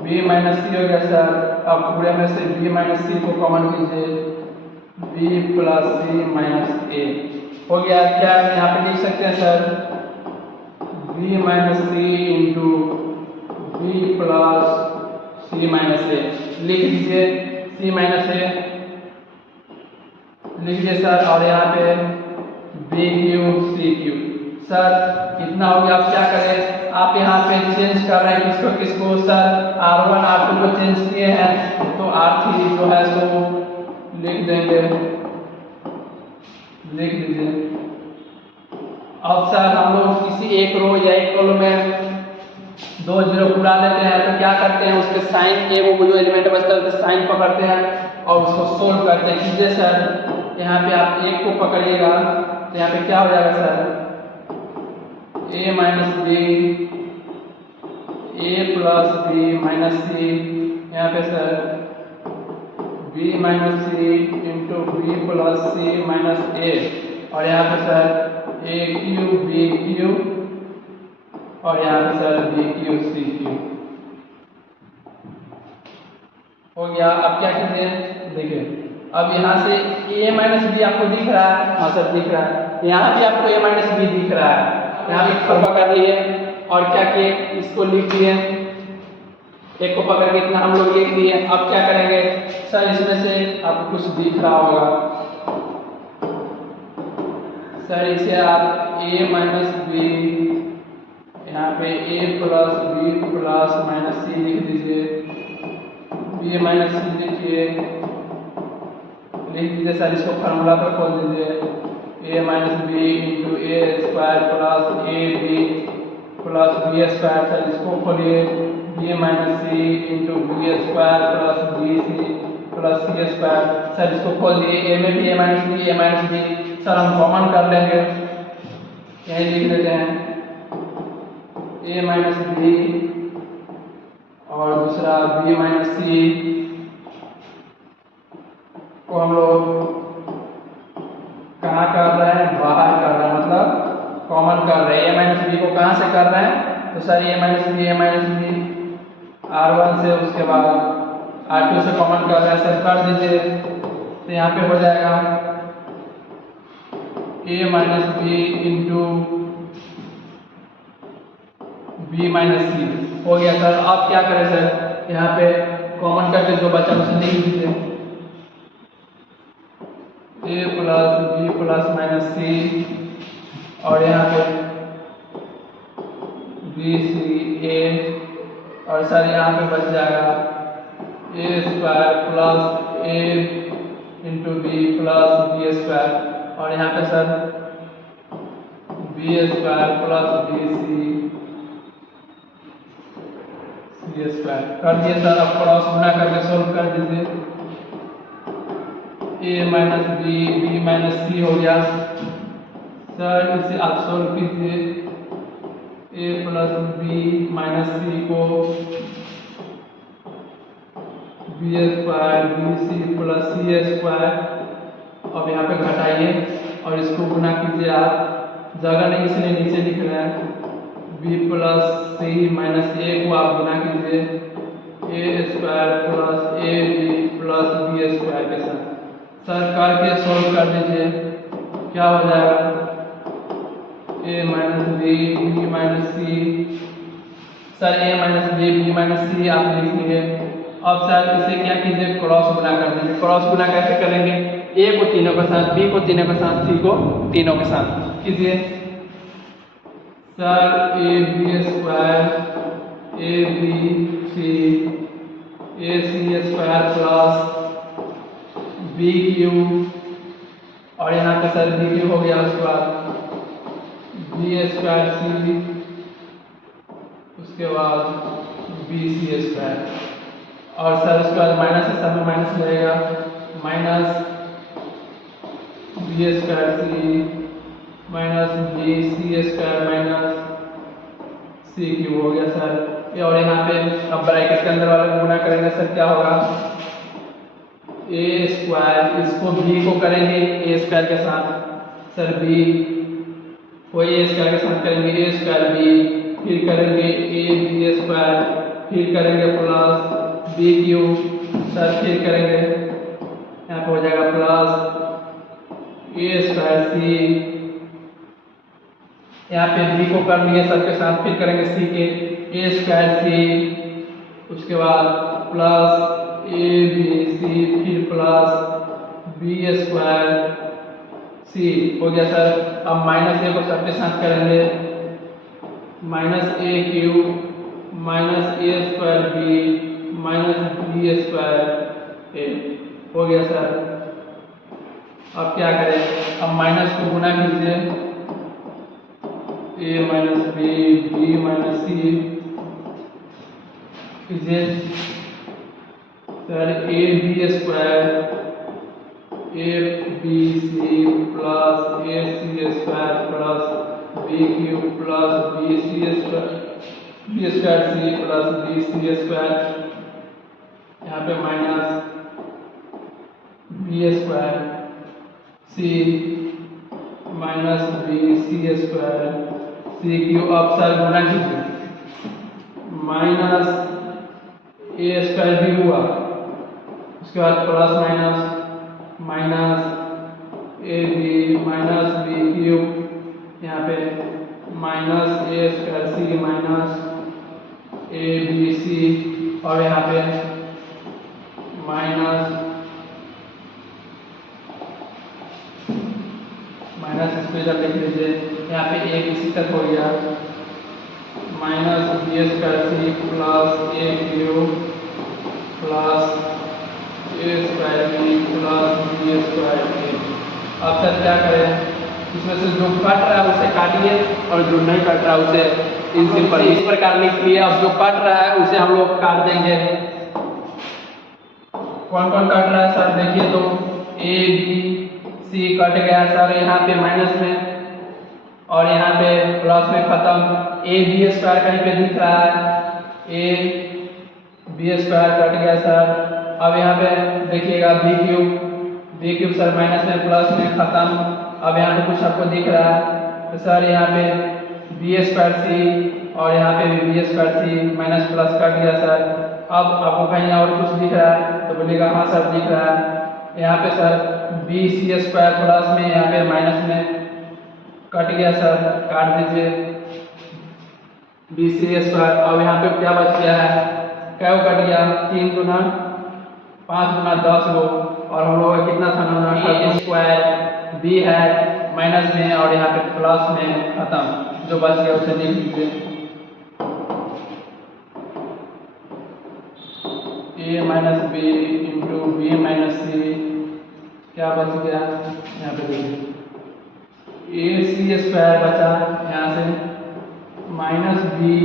b माइनस c हो गया सर। अब पूरे में से b माइनस c को कॉमन कीजिए, b plus c minus a हो गया। क्या यहाँ पे लिख सकते हैं sir? b minus c into b plus c minus a लिख लीजिए, c माइनस a लिख लीजिए सर। और यहाँ पे b cube c cube sir कितना हो गया? आप क्या करें? आप यहाँ पे चेंज कर रहे हैं किसको किसको सर? R1 R2 को चेंज किए हैं, तो R3 जो है सो लिख देंगे, लिख दीजिए। अब सर हम लोग किसी एक रो या एक कॉलम में 2 0 पूरा लेते हैं, तो क्या करते हैं? उसके साइन ए वो जो एलिमेंट बचता है उसके साइन पकड़ते हैं और उसको सोल्व करते हैं। कीजिए सर, यहाँ पे आप एक को पकड़िएगा तो यहाँ पे क्या हो जाएगा sir? a minus b a plus b minus c, यहाँ पे sir b minus c into b plus c minus a, और यहाँ पे sir a cube b cube और यहाँ पे sir b cube c cube हो गया। अब क्या कीजिए? देखिए अब यहाँ से a माइनस b आपको दिख रहा है, हाँ सर दिख रहा है। यहाँ भी आपको a माइनस b दिख रहा है, यहाँ भी फर्बा कर लिए और क्या किए? इसको लिख दिए, एक को पकड़ के इतना हम लोग लिख दिए। अब क्या करेंगे सर? इसमें से आपको कुछ दिख रहा होगा सर, इसे आप a माइनस b यहाँ पे ए प्लस बी प्लस माइनस सी लिख दीजिए, बी माइनस सी लिख दीजिए सर। इसको फार्मूला पर खोल दीजिए, A minus B into A square plus A B plus B square. Sir इसको खोलिए, B minus C into B square plus B C plus सी स्क्वायर। सर इसको खोल दिए, ए में भी ए माइनस बी सर हम कॉमन कर लेंगे, यही लिख देते हैं ए माइनस बी और दूसरा बी माइनस सी को हम लोग कहाँ कर रहे हैं, बाहर कर रहे हैं, मतलब कॉमन कर रहे हैं। ए माइनस बी को कहाँ से कर रहे हैं, तो सर ए माइनस बी R1 से, उसके बाद R2 से कॉमन कर रहे हैं सर, कर दीजिए। तो यहाँ पे हो जाएगा A minus B into B minus C हो गया सर। अब क्या करें सर, यहाँ पे कॉमन करके जो बचा उसे लिख दीजिए, a plus B plus minus C और यहाँ पे बी सी ए और सर यहाँ पे बच जाएगा A square plus A into B plus B square और यहाँ पे sir B square plus B सी स्क्वायर कर दिए सर। अब क्रॉस गुना करके सोल्व कर दीजिए, A minus B minus C हो गया सर। इसे आप सोल्व कीजिए, A plus B minus C को B square B C plus सी स्क्वायर। अब यहाँ पे घटाइए और इसको गुना कीजिए, आप जगह नहीं इसलिए नीचे लिख रहे हैं, B plus C minus A को आप गुना कीजिए, A square plus A B plus B square के साथ सर करके सोल्व कर दीजिए। क्या हो जाएगा, A minus B minus C sir, A minus B minus सी आप लिख लीजिए। अब सर इसे क्या कीजिए, क्रॉस गुना कर दीजिए। क्रॉस गुना कैसे करेंगे, ए को तीनों के साथ, बी को तीनों के साथ, सी को तीनों के साथ कीजिए sir. A B square A B c a C square plus B cube और यहाँ पे सर बी क्यू हो गया, उसके बाद बी स्क्वायर सी, उसके बाद बी सी स्क्वायर और सर उसके बाद माइनस से सब में माइनस लगेगा, माइनस बी स्क्वायर सी minus B C square minus C cube हो गया सर। और यहाँ पे अब ब्रैकेट के अंदर वाला गुना करेंगे सर, क्या होगा, ए स्क्वायर, इसको बी को करेंगे ए स्क्वायर के साथ सर, बी को ए स्क्वायर के साथ करेंगे, ए स्क्वायर बी, फिर करेंगे ए बी स्क्वायर, फिर करेंगे प्लस बी क्यू सर, फिर करेंगे यहाँ पे हो जाएगा प्लस ए स्क्वायर सी, यहाँ पे बी को कर लिए सर के साथ, फिर करेंगे सी के ए स्क्वायर सी, उसके बाद प्लस ए बी सी, फिर प्लस बी स्क्वायर सी हो गया सर। अब माइनस ए को सबके साथ करेंगे, minus A cube minus A square B minus B square A हो गया सर। अब क्या करें, अब माइनस को गुना कीजिए, A minus B minus C कीजिए sir, A B square A B C plus A C square plus B cube plus B C square C plus B C square, यहाँ पे माइनस बी स्क्वायर सी minus B C square C cube. अब sir गुना कीजिए, minus ए square भी हुआ, उसके बाद plus minus minus A B minus B cube, यहाँ पे minus A square C minus A B C और यहाँ पे माइनस माइनस इस पे जब लिख लीजिए, यहाँ पे ए बी सी तक हो गया, minus B square C plus A cube plus A square B plus B square A. अब सर क्या करें, इसमें से जो कट रहा है उसे काटिए और जो नहीं कट रहा है उसे इन सिंपल इस प्रकार लिख लिए। अब जो कट रहा है उसे हम लोग काट देंगे। कौन कौन कट रहा है सर देखिए, तो ए बी सी कट गया सर यहाँ पे माइनस में, और यहाँ पे प्लस में खत्म। ए बी स्क्वायर कहीं पे दिख रहा है, ए बी स्क्वायर कट गया सर। अब यहाँ पे देखिएगा बी क्यूब सर माइनस में प्लस में खत्म। अब यहाँ पे कुछ आपको दिख रहा है तो सर यहाँ पे बी स्क्वायर सी और यहाँ पे भी बी स्क्वायर सी माइनस प्लस कट गया सर। अब आपको कहीं और कुछ दिख रहा है तो बोलिएगा हाँ सर दिख रहा है। यहाँ पे सर बी सी स्क्वायर प्लस में यहाँ पे माइनस में कट गया सर, काट दीजिए बी सी स्क्वायर। अब यहाँ पे क्या बच गया है, क्या कट गया, 3 गुना 5 गुना 10 गो, और हम लोग का कितना था नंबर, ए स्क्वायर बी है माइनस में और यहाँ पे प्लस में खत्म। जो बच गया उसे लिख लीजिए, A minus B into B minus C. क्या बच गया यहाँ पे देखिए, ए सी स्क्वायर बचा यहाँ से, minus B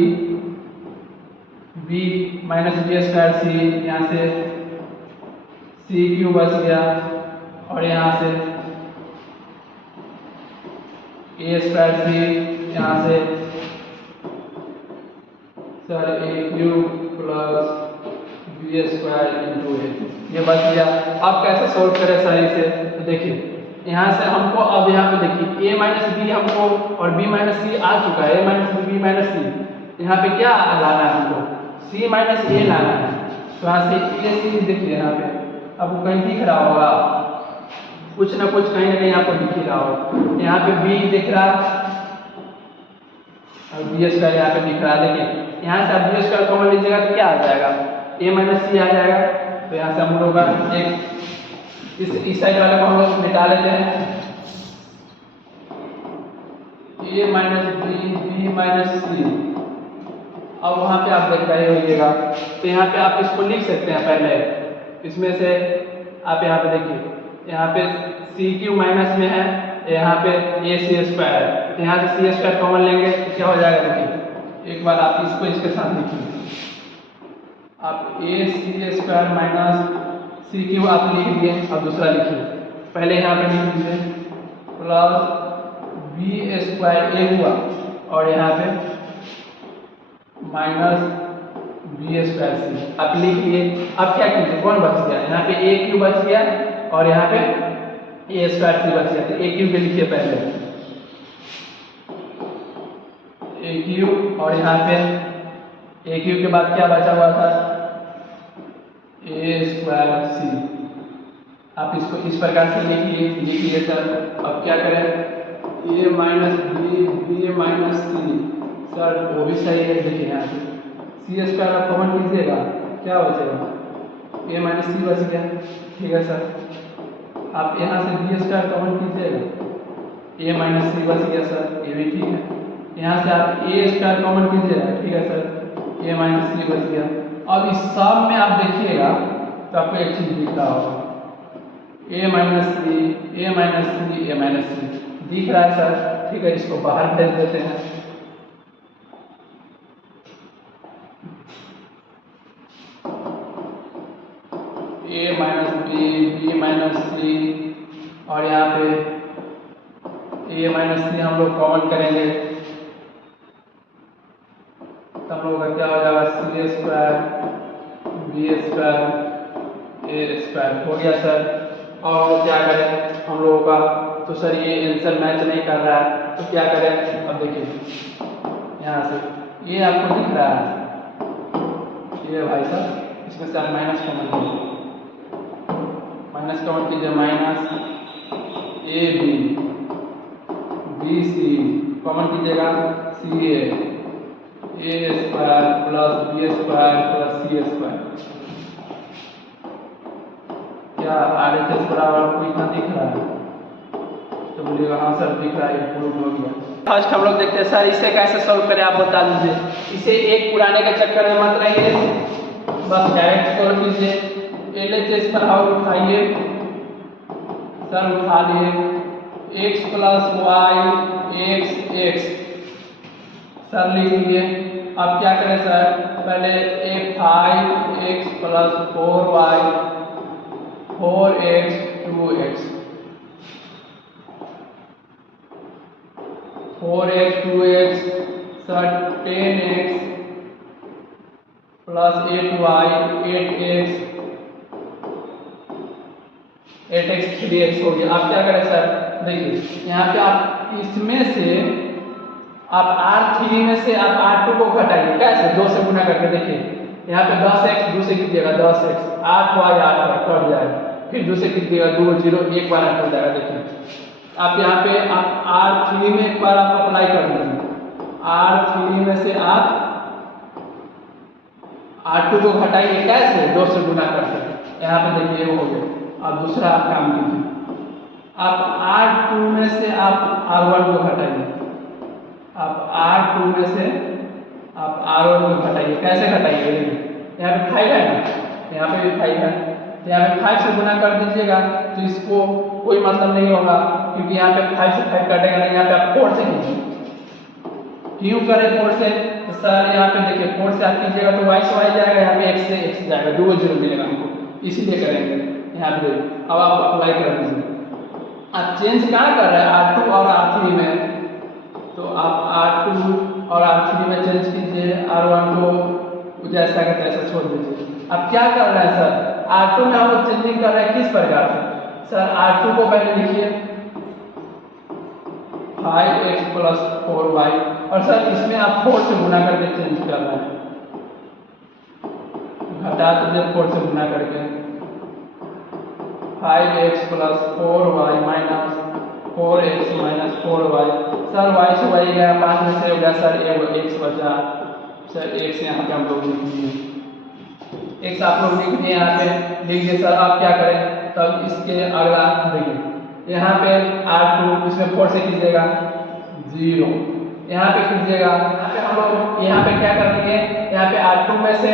minus B square C, यहाँ से सी क्यू बच गया, और यहाँ से ए स्क्वायर सी, यहाँ से sir A cube plus B square into A, ये बच गया। अब कैसे सॉल्व करें सर इसे, तो देखिए यहाँ से हमको, अब यहाँ पे देखिए ए माइनस बी हमको और बी माइनस सी आ चुका है, ए माइनस बी माइनस सी। यहाँ पे क्या लाना है हमको, सी माइनस ए लाना है। तो यहाँ से ए सी देखिए यहाँ पे आपको कहीं दिख रहा होगा, कुछ ना कुछ कहीं ना कहीं आपको दिख ही रहा होगा। यहाँ पे बी दिख रहा और बी स्क्वायर यहाँ पे दिख रहा है। देखिए यहाँ से आप बी स्क्वायर कॉमन लीजिएगा तो क्या आ जाएगा, ए माइनस सी आ जाएगा। तो यहाँ से हम लोग एक इस साइड वाले को हम लोग मिटा लेते हैं, ए माइनस बी माइनस सी। अब वहाँ पे आप देख रहे होइएगा तो यहाँ पे आप इसको लिख सकते हैं पहले, इसमें से आप यहाँ पे देखिए, यहाँ पे सी क्यू माइनस में है, यहाँ पे ए सी स्क्वायर है, तो यहाँ से सी स्क्वायर कॉमन लेंगे तो क्या हो जाएगा, देखिए एक बार आप इसको इसके साथ लिखिए, आप ए सी स्क्वायर माइनस सी क्यू आप लिख दिए। अब दूसरा लिखिए, पहले यहाँ पे लिख दीजिए प्लस बी स्क्वायर ए हुआ और यहाँ पे माइनस बी स्क्वायर सी आप लिख लिए। अब क्या कीजिए, कौन बच गया, यहाँ पे ए क्यू बच गया और यहाँ पे ए स्क्वायर सी बच गया। तो ए क्यू पे लिखिए पहले ए क्यू, और यहाँ पे ए क्यू के बाद क्या बचा हुआ था, ए स्क्वायर सी। आप इसको इस प्रकार से लिखिए सर। अब क्या करें, ए माइनस बी माइनस सी, सर वो भी सही है। देखिए यहाँ पे सी स्क्वायर आप कॉमन कीजिएगा, क्या बचेगा, ए माइनस सी बच गया, ठीक है सर। आप यहाँ से बी स्क्वायर कॉमन कीजिएगा, ए माइनस सी बच गया सर, ये भी ठीक है। यहाँ से आप ए स्क्वायर कॉमन कीजिएगा, ठीक है सर, ए माइनस सी बच गया। अब इस सब में आप देखिएगा तो आपको एक चीज दिख रहा होगा, ए माइनस सी ए माइनस सी ए माइनस सी दिख रहा है सर, ठीक है। इसको बाहर भेज देते हैं, ए माइनस बी माइनस सी, और यहाँ पे ए माइनस सी हम लोग कॉमन करेंगे तो हम लोग का क्या हो जाएगा, सी स्क्वायर बी स्क्वायर ए स्क्वायर हो गया सर। और क्या करें हम लोगों का, तो सर ये आंसर मैच नहीं कर रहा है तो क्या करें। अब देखिए यहाँ से ये आपको दिख रहा है, ये भाई साहब इसमें से आप माइनस कॉमन कीजिए, माइनस कॉमन कीजिए, minus A B C common कीजिएगा, C A square plus B square plus C square. क्या आर एच एस बराबर आपको इतना दिख रहा है, तो बोलिएगा हाँ सर दिख रहा है, प्रूव हो गया। फर्स्ट हम लोग देखते हैं सर इसे कैसे सॉल्व करें, आप बता दीजिए। इसे एक पुराने के चक्कर में मत रहिए, बस डायरेक्ट सॉल्व कीजिए। LHS पर हाउ उठाइए सर, उठा लिए x plus y x sir लिख लिए। अब क्या करें सर, पहले 5x plus 4y 4x 2x 4x 2x sir 10x plus 8y 8x 3x हो गया। आप क्या करें सर, देखिए यहाँ पे आप इसमें से आप R3 में से आप R2 को घटाइए, कैसे 2 से गुना करके। देखिए यहाँ पे 10x 2 से कीजिएगा 10x 8y 8y कट जाएगा, फिर 2 से कीजिएगा 2 0 एक बार कट जाएगा। देखिए आप यहाँ पे आप R3 में एक बार आप अप्लाई कर दीजिए, R3 में से आप R2 को घटाइए, कैसे 2 से गुना करके। यहाँ पे देखिए ये हो गया। अब दूसरा आप काम कीजिए, आप R2 में से आप R1 को घटाइए, आप R2 में से आप R1 को घटाइए, कैसे घटाइए। यहाँ पे 5 है ना, यहाँ पे भी 5 है, यहाँ पे 5 से गुना कर दीजिएगा तो इसको कोई मतलब नहीं होगा, क्योंकि यहाँ पे 5 से 5 कटेगा नहीं। यहाँ पे आप 4 से कीजिए, क्यों करें 4 से, तो सर यहाँ पे देखिए 4 से आप कीजिएगा तो y से y जाएगा, यहाँ पे x से x जाएगा, 2 0 मिलेगा हमको, इसीलिए करेंगे यहाँ पे। अब आप अप्लाई कर दीजिए। आप चेंज कहाँ कर रहे हैं, R2 और R3 में, तो आप R2 और R3 में चेंज कीजिए, R1 को जैसा का तैसा छोड़ दीजिए। अब क्या कर रहे हैं सर, R2 में हम लोग चेंजिंग कर रहे हैं किस प्रकार से सर, R2 को पहले लिखिए 5x प्लस 4y, और सर इसमें आप 4 से गुना करके चेंज कर रहे हैं, घटा दीजिए 4 से गुना करके 5x plus 4y minus 4x minus 4y। Sir y से y गया, 5 में से हो गया सर x बचा, सर x यहाँ पे हम लोग लिख दिए, x आप लोग लिख दिए, यहाँ पे लिख दिए। सर आप क्या करें, तब इसके अगला देखिए यहाँ पे R2 इसमें 4 से कीजिएगा 0, यहाँ पे कीजिएगा, यहाँ पे हम लोग यहाँ पे क्या करेंगे, यहाँ पे R2 में से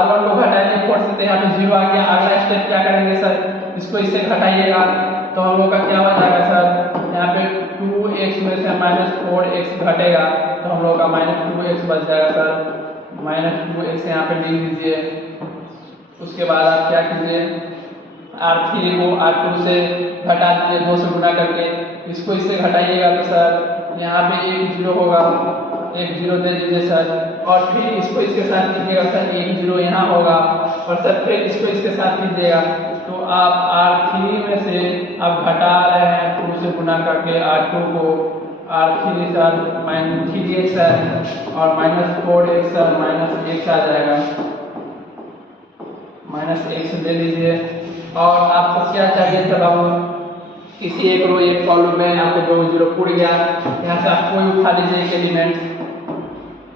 R1 को घटाएंगे 4 से, तो यहाँ पे 0 आ गया। अगला स्टेप क्या करेंगे सर, इसको इससे घटाइएगा तो हम लोग का क्या हो जाएगा सर, यहाँ पे 2x में से माइनस 4x घटेगा तो हम लोग का माइनस 2x बच जाएगा सर, माइनस 2x यहाँ पे लिख दीजिए। उसके बाद आप क्या कीजिए, R3 को R2 से घटा दीजिए 2 से गुना करके, इसको इससे घटाइएगा तो सर यहाँ पे 1 0 होगा, 1 0 दे दीजिए सर, और फिर इसको इसके साथ कीजिएगा सर, 1 0 यहाँ होगा, और सर फिर इसको इसके साथ कीजिएगा तो आप R3 में से आप घटा रहे हैं 2 से गुना करके R2 को, R3 सर माइनस 3x है और minus 4x sir minus x आ जाएगा, माइनस x ले लीजिए। और आपको क्या चाहिए सर, अब किसी एक रो एक कॉलम में आपको 2 0 पूर गया, यहाँ से आप कोई उठा लीजिए एक एलिमेंट,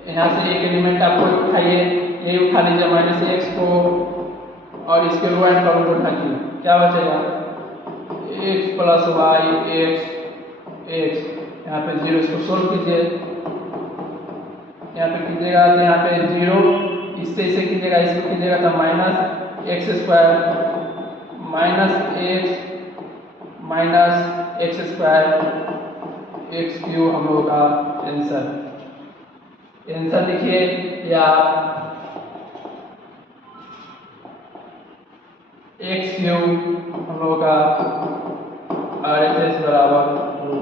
यहाँ से एक एलिमेंट आप कोई उठाइए, ये उठा लीजिए माइनस x को, और इसके रो एंड कॉलम को उठाइए, क्या बचेगा x प्लस y x, यहाँ पे 0, इसको सोल्व कीजिए, यहाँ पे कीजिएगा तो यहाँ पे 0 इससे इसे कीजिएगा, इसको कीजिएगा तो minus x square minus x square x cube हम लोगों का आंसर लिखिए, या x क्यूब हम लोगों का RHS बराबर 2।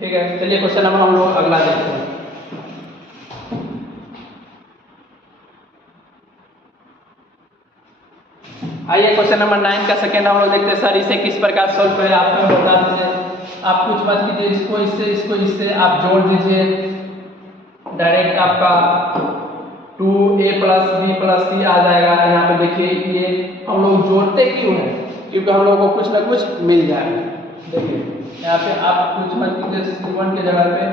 ठीक है, चलिए क्वेश्चन नंबर हम लोग अगला देखते हैं। आइए क्वेश्चन नंबर 9 का सेकेंड हम लोग देखते हैं। सर इसे किस प्रकार सॉल्व करें, आप हमें बता दीजिए। आप कुछ मत कीजिए, इसको इससे आप जोड़ दीजिए, डायरेक्ट आपका 2a plus b plus c आ जाएगा। यहाँ पे देखिए ये हम लोग जोड़ते क्यों हैं, क्योंकि हम लोग को कुछ ना कुछ मिल जाएगा। देखिए यहाँ पे आप कुछ मत कीजिए, c1 के जगह पे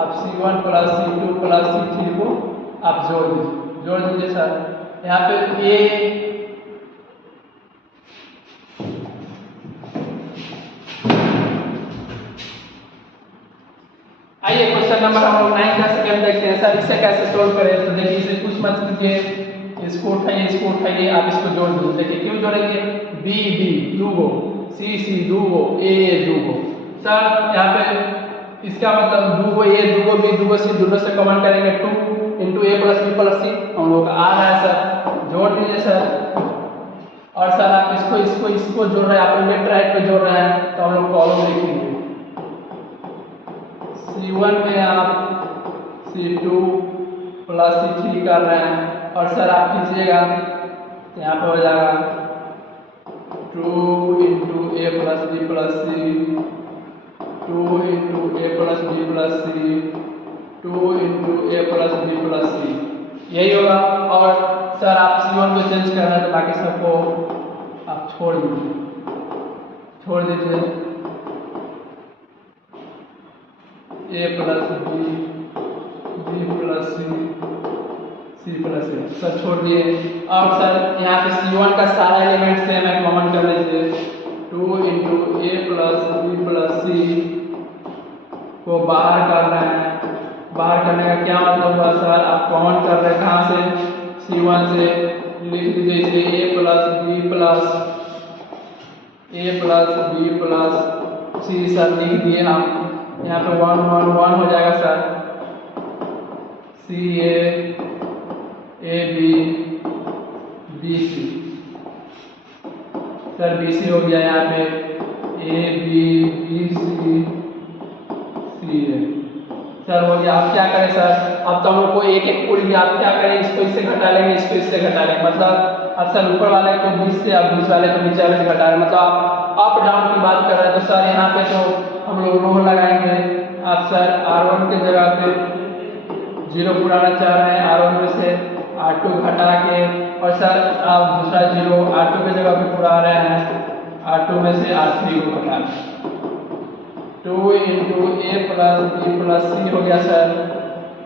आप c1 plus c2 plus c3 को आप जोड़ दीजिए सर। यहाँ पे a आइए क्वेश्चन नंबर हम लोग 9 का सेकंड देखते हैं सर इसे कैसे सोल्व करें। तो देखिए इसे कुछ मत कीजिए, इसको उठाइए आप इसको जोड़ दीजिए। देखिए क्यों जोड़ेंगे, बी बी दूगो, सी सी दूगो, ए दूगो। सर यहाँ पे इसका मतलब दूगो ए दूगो बी दूगो सी दोनों से कॉमन करेंगे 2 इंटू ए प्लस बी प्लस सी, हम लोग आ रहा है सर, जोड़ दीजिए सर। और सर आप इसको जोड़ रहे हैं, आप लेफ्ट राइट पे जोड़ रहे हैं तो हम लोग कॉलम लिखेंगे। C1 में आप C2 प्लस C3 कर रहे हैं और सर आप कीजिएगा तो यहाँ पे हो जाएगा 2 इंटू ए प्लस बी प्लस सी, 2 इंटू ए प्लस बी प्लस सी, 2 इंटू ए प्लस बी प्लस सी, यही होगा। और सर आप C1 को चेंज कर रहे हैं तो बाकी सबको आप छोड़ दीजिए। A plus B, B plus C, C plus A, sir छोड़ दिए। और सर यहाँ पे C1 का सारा एलिमेंट सेम है, कॉमन कर लीजिए। 2 इंटू ए प्लस बी प्लस सी को बाहर कर रहे हैं, बाहर करने का क्या मतलब हुआ सर, आप कॉमन कर रहे हैं कहाँ से, C1 से, लिख दीजिए इसे ए प्लस बी प्लस सी, सर लिख दिए हम। यहाँ पे 1 1 1 हो जाएगा sir, c a b b c, sir b c हो गया यहाँ पे, a b b c c a, sir हो गया। आप क्या करें सर, अब तो हम लोग को एक एक पूरी, आप क्या करें, इसको इससे घटा लेंगे, इसको इससे घटा लेंगे, मतलब अब सर ऊपर वाले को 20 से, अब 20 वाले को नीचे वाले से घटा रहे हैं, मतलब आप अप डाउन की बात कर रहे हैं। तो सर यहाँ पे तो हम लोग रो लगाएंगे। आप सर R1 के जगह पे 0 पुराना चाह रहे हैं, R1 में से R2 घटा के, और सर आप दूसरा 0 R2 के जगह पे पुरा रहे हैं, R2 में से R3 को घटा रहे हैं। 2 इंटू ए प्लस बी प्लस सी हो गया सर,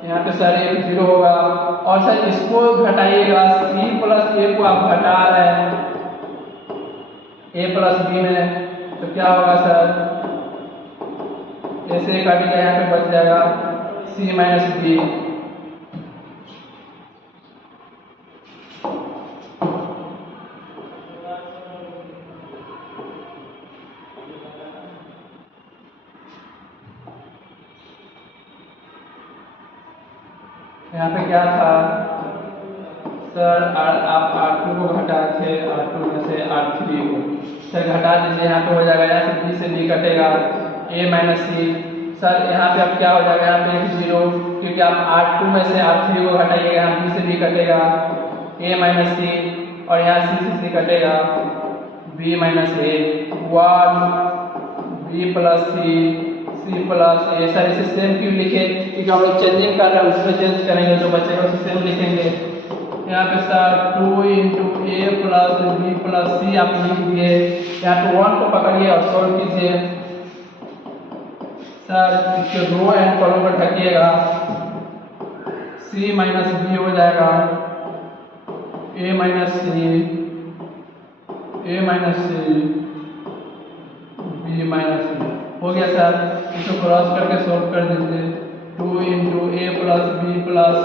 यहाँ पे सर एक 0 होगा। और सर इसको घटाइएगा, सी प्लस ए को आप घटा रहे हैं ए प्लस बी में, तो क्या होगा सर, ऐसे काटिएगा, यहाँ पे बच जाएगा सी माइनस बी। यहाँ पे क्या था सर, आप R2 को घटा थे, R2 में से R3 को सर घटा दीजिए, यहाँ पे हो जाएगा, यहाँ से B से D कटेगा, A माइनस सी। सर यहाँ पे अब क्या हो जाएगा, यहाँ पे एक 0, क्योंकि आप R2 में से R3 को घटाइएगा, यहाँ B से D कटेगा, A माइनस सी, और यहाँ C से कटेगा B minus A, 1 B plus C plus A। Sir इसे सेम क्यों लिखे, क्योंकि हम लोग चेंजिंग कर रहे हैं, उसमें चेंज करेंगे तो बचेगा, उसे सेम लिखेंगे। यहाँ पे सर 2 इंटू ए प्लस बी प्लस सी आप लिख दिए, यहाँ पे 1 को पकड़िए और सॉल्व कीजिए। सर इसके रो एंड कॉलम पर ढकिएगा, सी माइनस बी हो जाएगा, A minus C B minus C हो गया सर। इसको क्रॉस करके सॉल्व कर दीजिए, 2 इंटू ए प्लस बी प्लस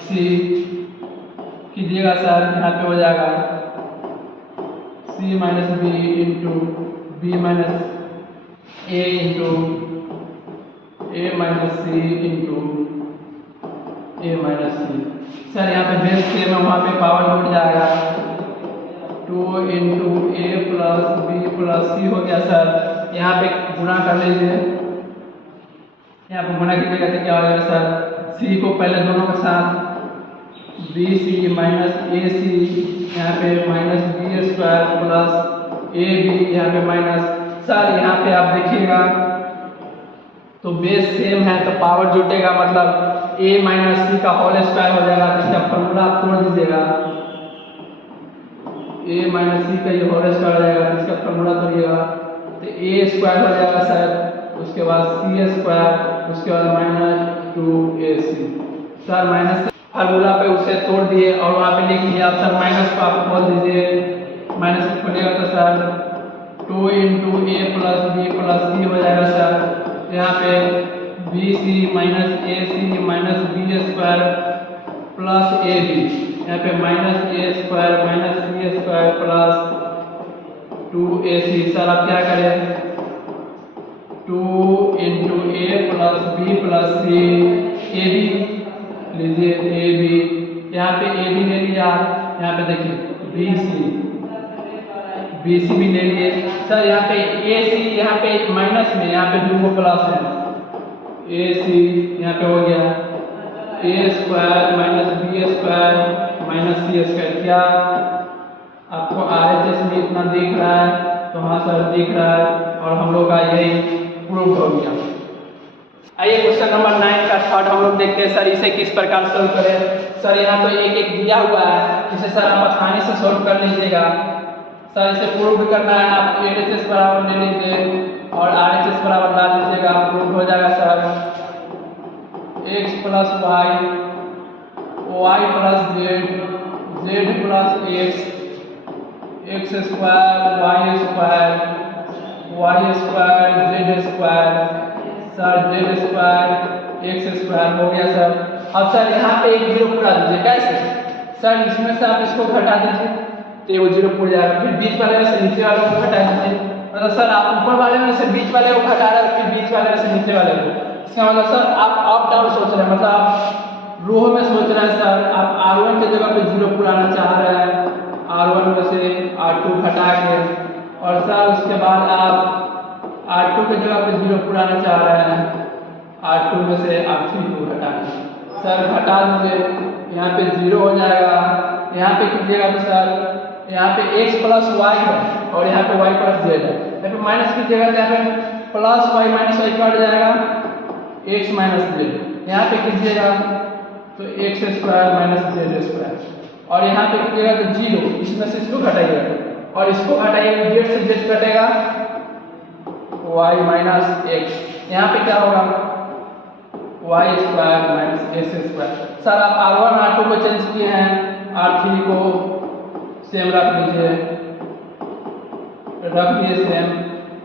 सी कीजिएगा सर, यहाँ पे हो जाएगा C minus B into B minus A into A minus C into A minus C. Sir यहाँ पे बेस सेम है, वहाँ पे पावर जुड़ जाएगा, 2 इंटू ए प्लस बी प्लस सी हो गया सर। यहाँ पे गुणा कर लीजिए, यहाँ पे गुणा कीजिएगा तो क्या हो जाएगा सर, सी को पहले दोनों के साथ बी सी माइनस ए सी, यहाँ पे माइनस बी स्क्वायर प्लस ए बी, यहाँ पे माइनस। सर यहाँ पे आप देखिएगा तो बेस सेम है तो पावर जुटेगा, मतलब ए माइनस सी का होल स्क्वायर हो जाएगा। तो इसका फॉर्मूला आप तोड़ दीजिएगा, ए माइनस सी का ये होल स्क्वायर हो जाएगा, तो इसका फॉर्मूला तोड़िएगा तो ए स्क्वायर हो जाएगा सर, उसके बाद सी स्क्वायर, उसके बाद minus 2ac। Sir minus formula पे उसे तोड़ दिए और वहाँ पे लिख दिया। सर माइनस को आप खोल दीजिए, माइनस को खोलिएगा तो सर 2 इंटू ए प्लस बी प्लस सी हो जाएगा सर। यहाँ पे b बी सी माइनस ए सी माइनस बी स्क्वायर प्लस ए बी, यहाँ पे माइनस ए स्क्वायर माइनस सी स्क्वायर प्लस 2ac। सर आप क्या करें, 2 into A plus B plus c, a b लीजिए, ए बी, यहाँ पे ए बी ले लिया, यहाँ पे देखिए बी सी भी ले लिए। सर यहाँ पे ए सी, यहाँ पे माइनस में, यहाँ पे 2 को प्लस है, ए सी यहाँ पे हो गया A square minus B square minus C square. क्या आपको RHS में इतना दिख रहा है? तो हाँ सर दिख रहा है, और हम लोग का यही प्रूव हो गया। आइए क्वेश्चन नंबर 9 का थर्ड हम लोग देखते हैं। सर इसे किस प्रकार सोल्व करें। सर यहाँ तो एक एक दिया हुआ है, जिसे सर आप आसानी से सोल्व कर लीजिएगा। सर इसे प्रूव करना है, आप LHS बराबर ले लीजिए और RHS बराबर डाल लीजिएगा, प्रूव हो जाएगा। Sir x plus y, y plus z, z plus x, x square y square, y square z square, sir z square x square हो गया। सर अब सर यहाँ पे एक जीरो पूरा दीजिए। कैसे सर, इसमें से आप इसको घटा दीजिए तो ये वो जीरो पूरा जाएगा, फिर बीच वाले में से नीचे वाले को घटा दीजिए। मतलब सर आप ऊपर वाले में से बीच वाले को घटा रहे हैं, फिर बीच वाले में से नीचे वाले को। इसका मतलब सर आप अप डाउन सोच रहे हैं, मतलब आप रो में सोच रहे हैं। सर आप R1 की जगह पे जीरो पुराना चाह रहे हैं, R1 में से R2 घटा के, और सर उसके बाद आप R2 की जगह पे जीरो पुराना चाह रहे हैं, R2 में से R3 को घटा के। सर घटा दीजिए, यहाँ पे जीरो हो जाएगा। यहाँ पे कीजिएगा तो सर यहाँ पे x प्लस वाई है और यहाँ पे y प्लस जेड है। यहाँ पे माइनस कीजिएगा तो यहाँ पे plus y minus y cut जाएगा, x माइनस जेड। यहाँ पे कीजिएगा तो x square minus z square, और यहाँ पे कीजिएगा तो जीरो, इसमें से इसको घटाइएगा और इसको घटाइएगा, जेड से जेड कटेगा, y माइनस एक्स। यहाँ पे क्या होगा, Y square minus x square. Sir आप R1 R2 को चेंज किए हैं, R3 को सेम रख लीजिए, रख दिए सेम।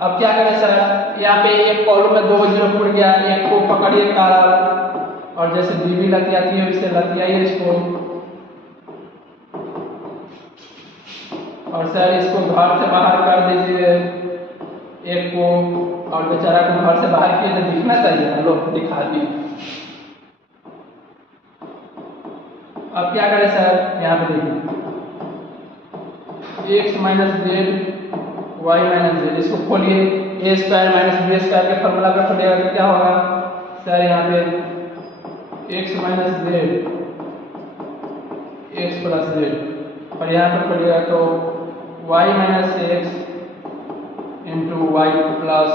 अब क्या करें सर, यहाँ पे एक कॉलम में 2 जीरो पुर गया, एक को पकड़िए कारक, और जैसे बीबी लतियाती है वैसे लतियाइए इसको, और सर इसको घर से बाहर कर दीजिए एक को, और बेचारा को घर से बाहर किए तो दिखना चाहिए ना, लोग दिखा दिए। अब क्या करें सर, यहाँ पे देखिए x minus z y minus z, इसको खोलिए, a square minus B square के फॉर्मूला का खोलिएगा तो क्या होगा सर, यहाँ पे x minus z x plus z, और यहाँ पे खोलिएगा तो y minus x into y plus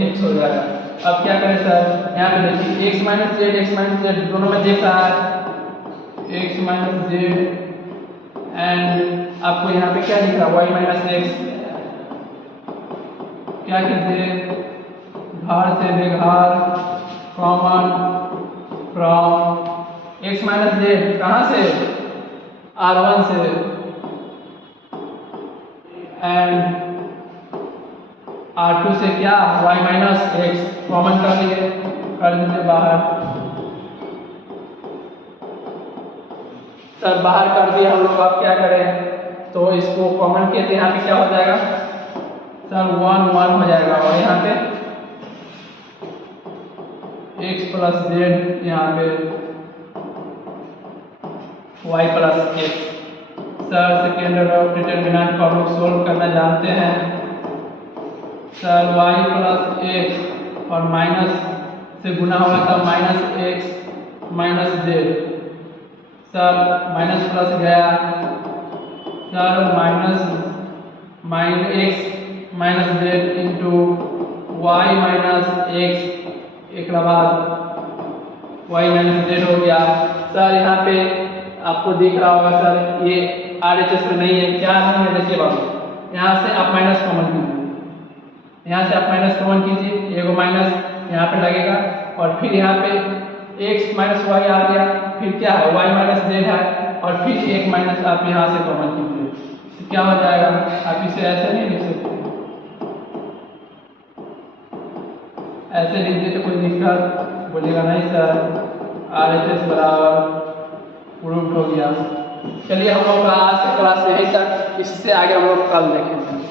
x हो जाएगा। अब क्या करें सर, यहाँ पे देखिए एक्स माइनस जेड दोनों में देख रहा है, एक्स माइनस जेड, एंड आपको यहाँ पे क्या दिख रहा है, वाई माइनस एक्स। क्या कीजिए, घर से बेघर common from x minus Z, कहाँ से, R1 से, एंड R2 से क्या, y माइनस एक्स कॉमन कर दीजिए बाहर। सर बाहर कर दिए हम लोग, अब क्या करें, तो इसको कॉमन किए तो यहाँ पे क्या हो जाएगा सर, 1 1 हो जाएगा, और यहाँ पे x प्लस जेड, यहाँ पे y plus X. Sir second order determinant को हम लोग सोल्व करना जानते हैं। सर y प्लस एक्स और माइनस से गुना होगा तब minus X minus Z, sir minus plus गया, sir minus X minus Z into Y minus X, एक बाद वाई माइनस जेड हो गया। सर यहाँ पे आपको दिख रहा होगा सर, ये RHS में नहीं है, क्या नहीं है, देखिए बाबू यहाँ से आप माइनस कॉमन कीजिए, यहाँ से आप माइनस कॉमन कीजिए, एगो माइनस यहाँ पे लगेगा, और फिर यहाँ पे x माइनस वाई आ गया, फिर क्या है y माइनस जेड है, और फिर एक माइनस आप यहाँ से कॉमन कीजिए, तो क्या हो जाएगा, आप इसे ऐसे नहीं लिख सकते, ऐसे लिख दिए तो कोई दिक्कत बोलिएगा नहीं सर, RHS बराबर प्रूफ हो गया। चलिए हम लोग का आज से क्लास यहीं तक, इससे आगे हम लोग कल देखेंगे।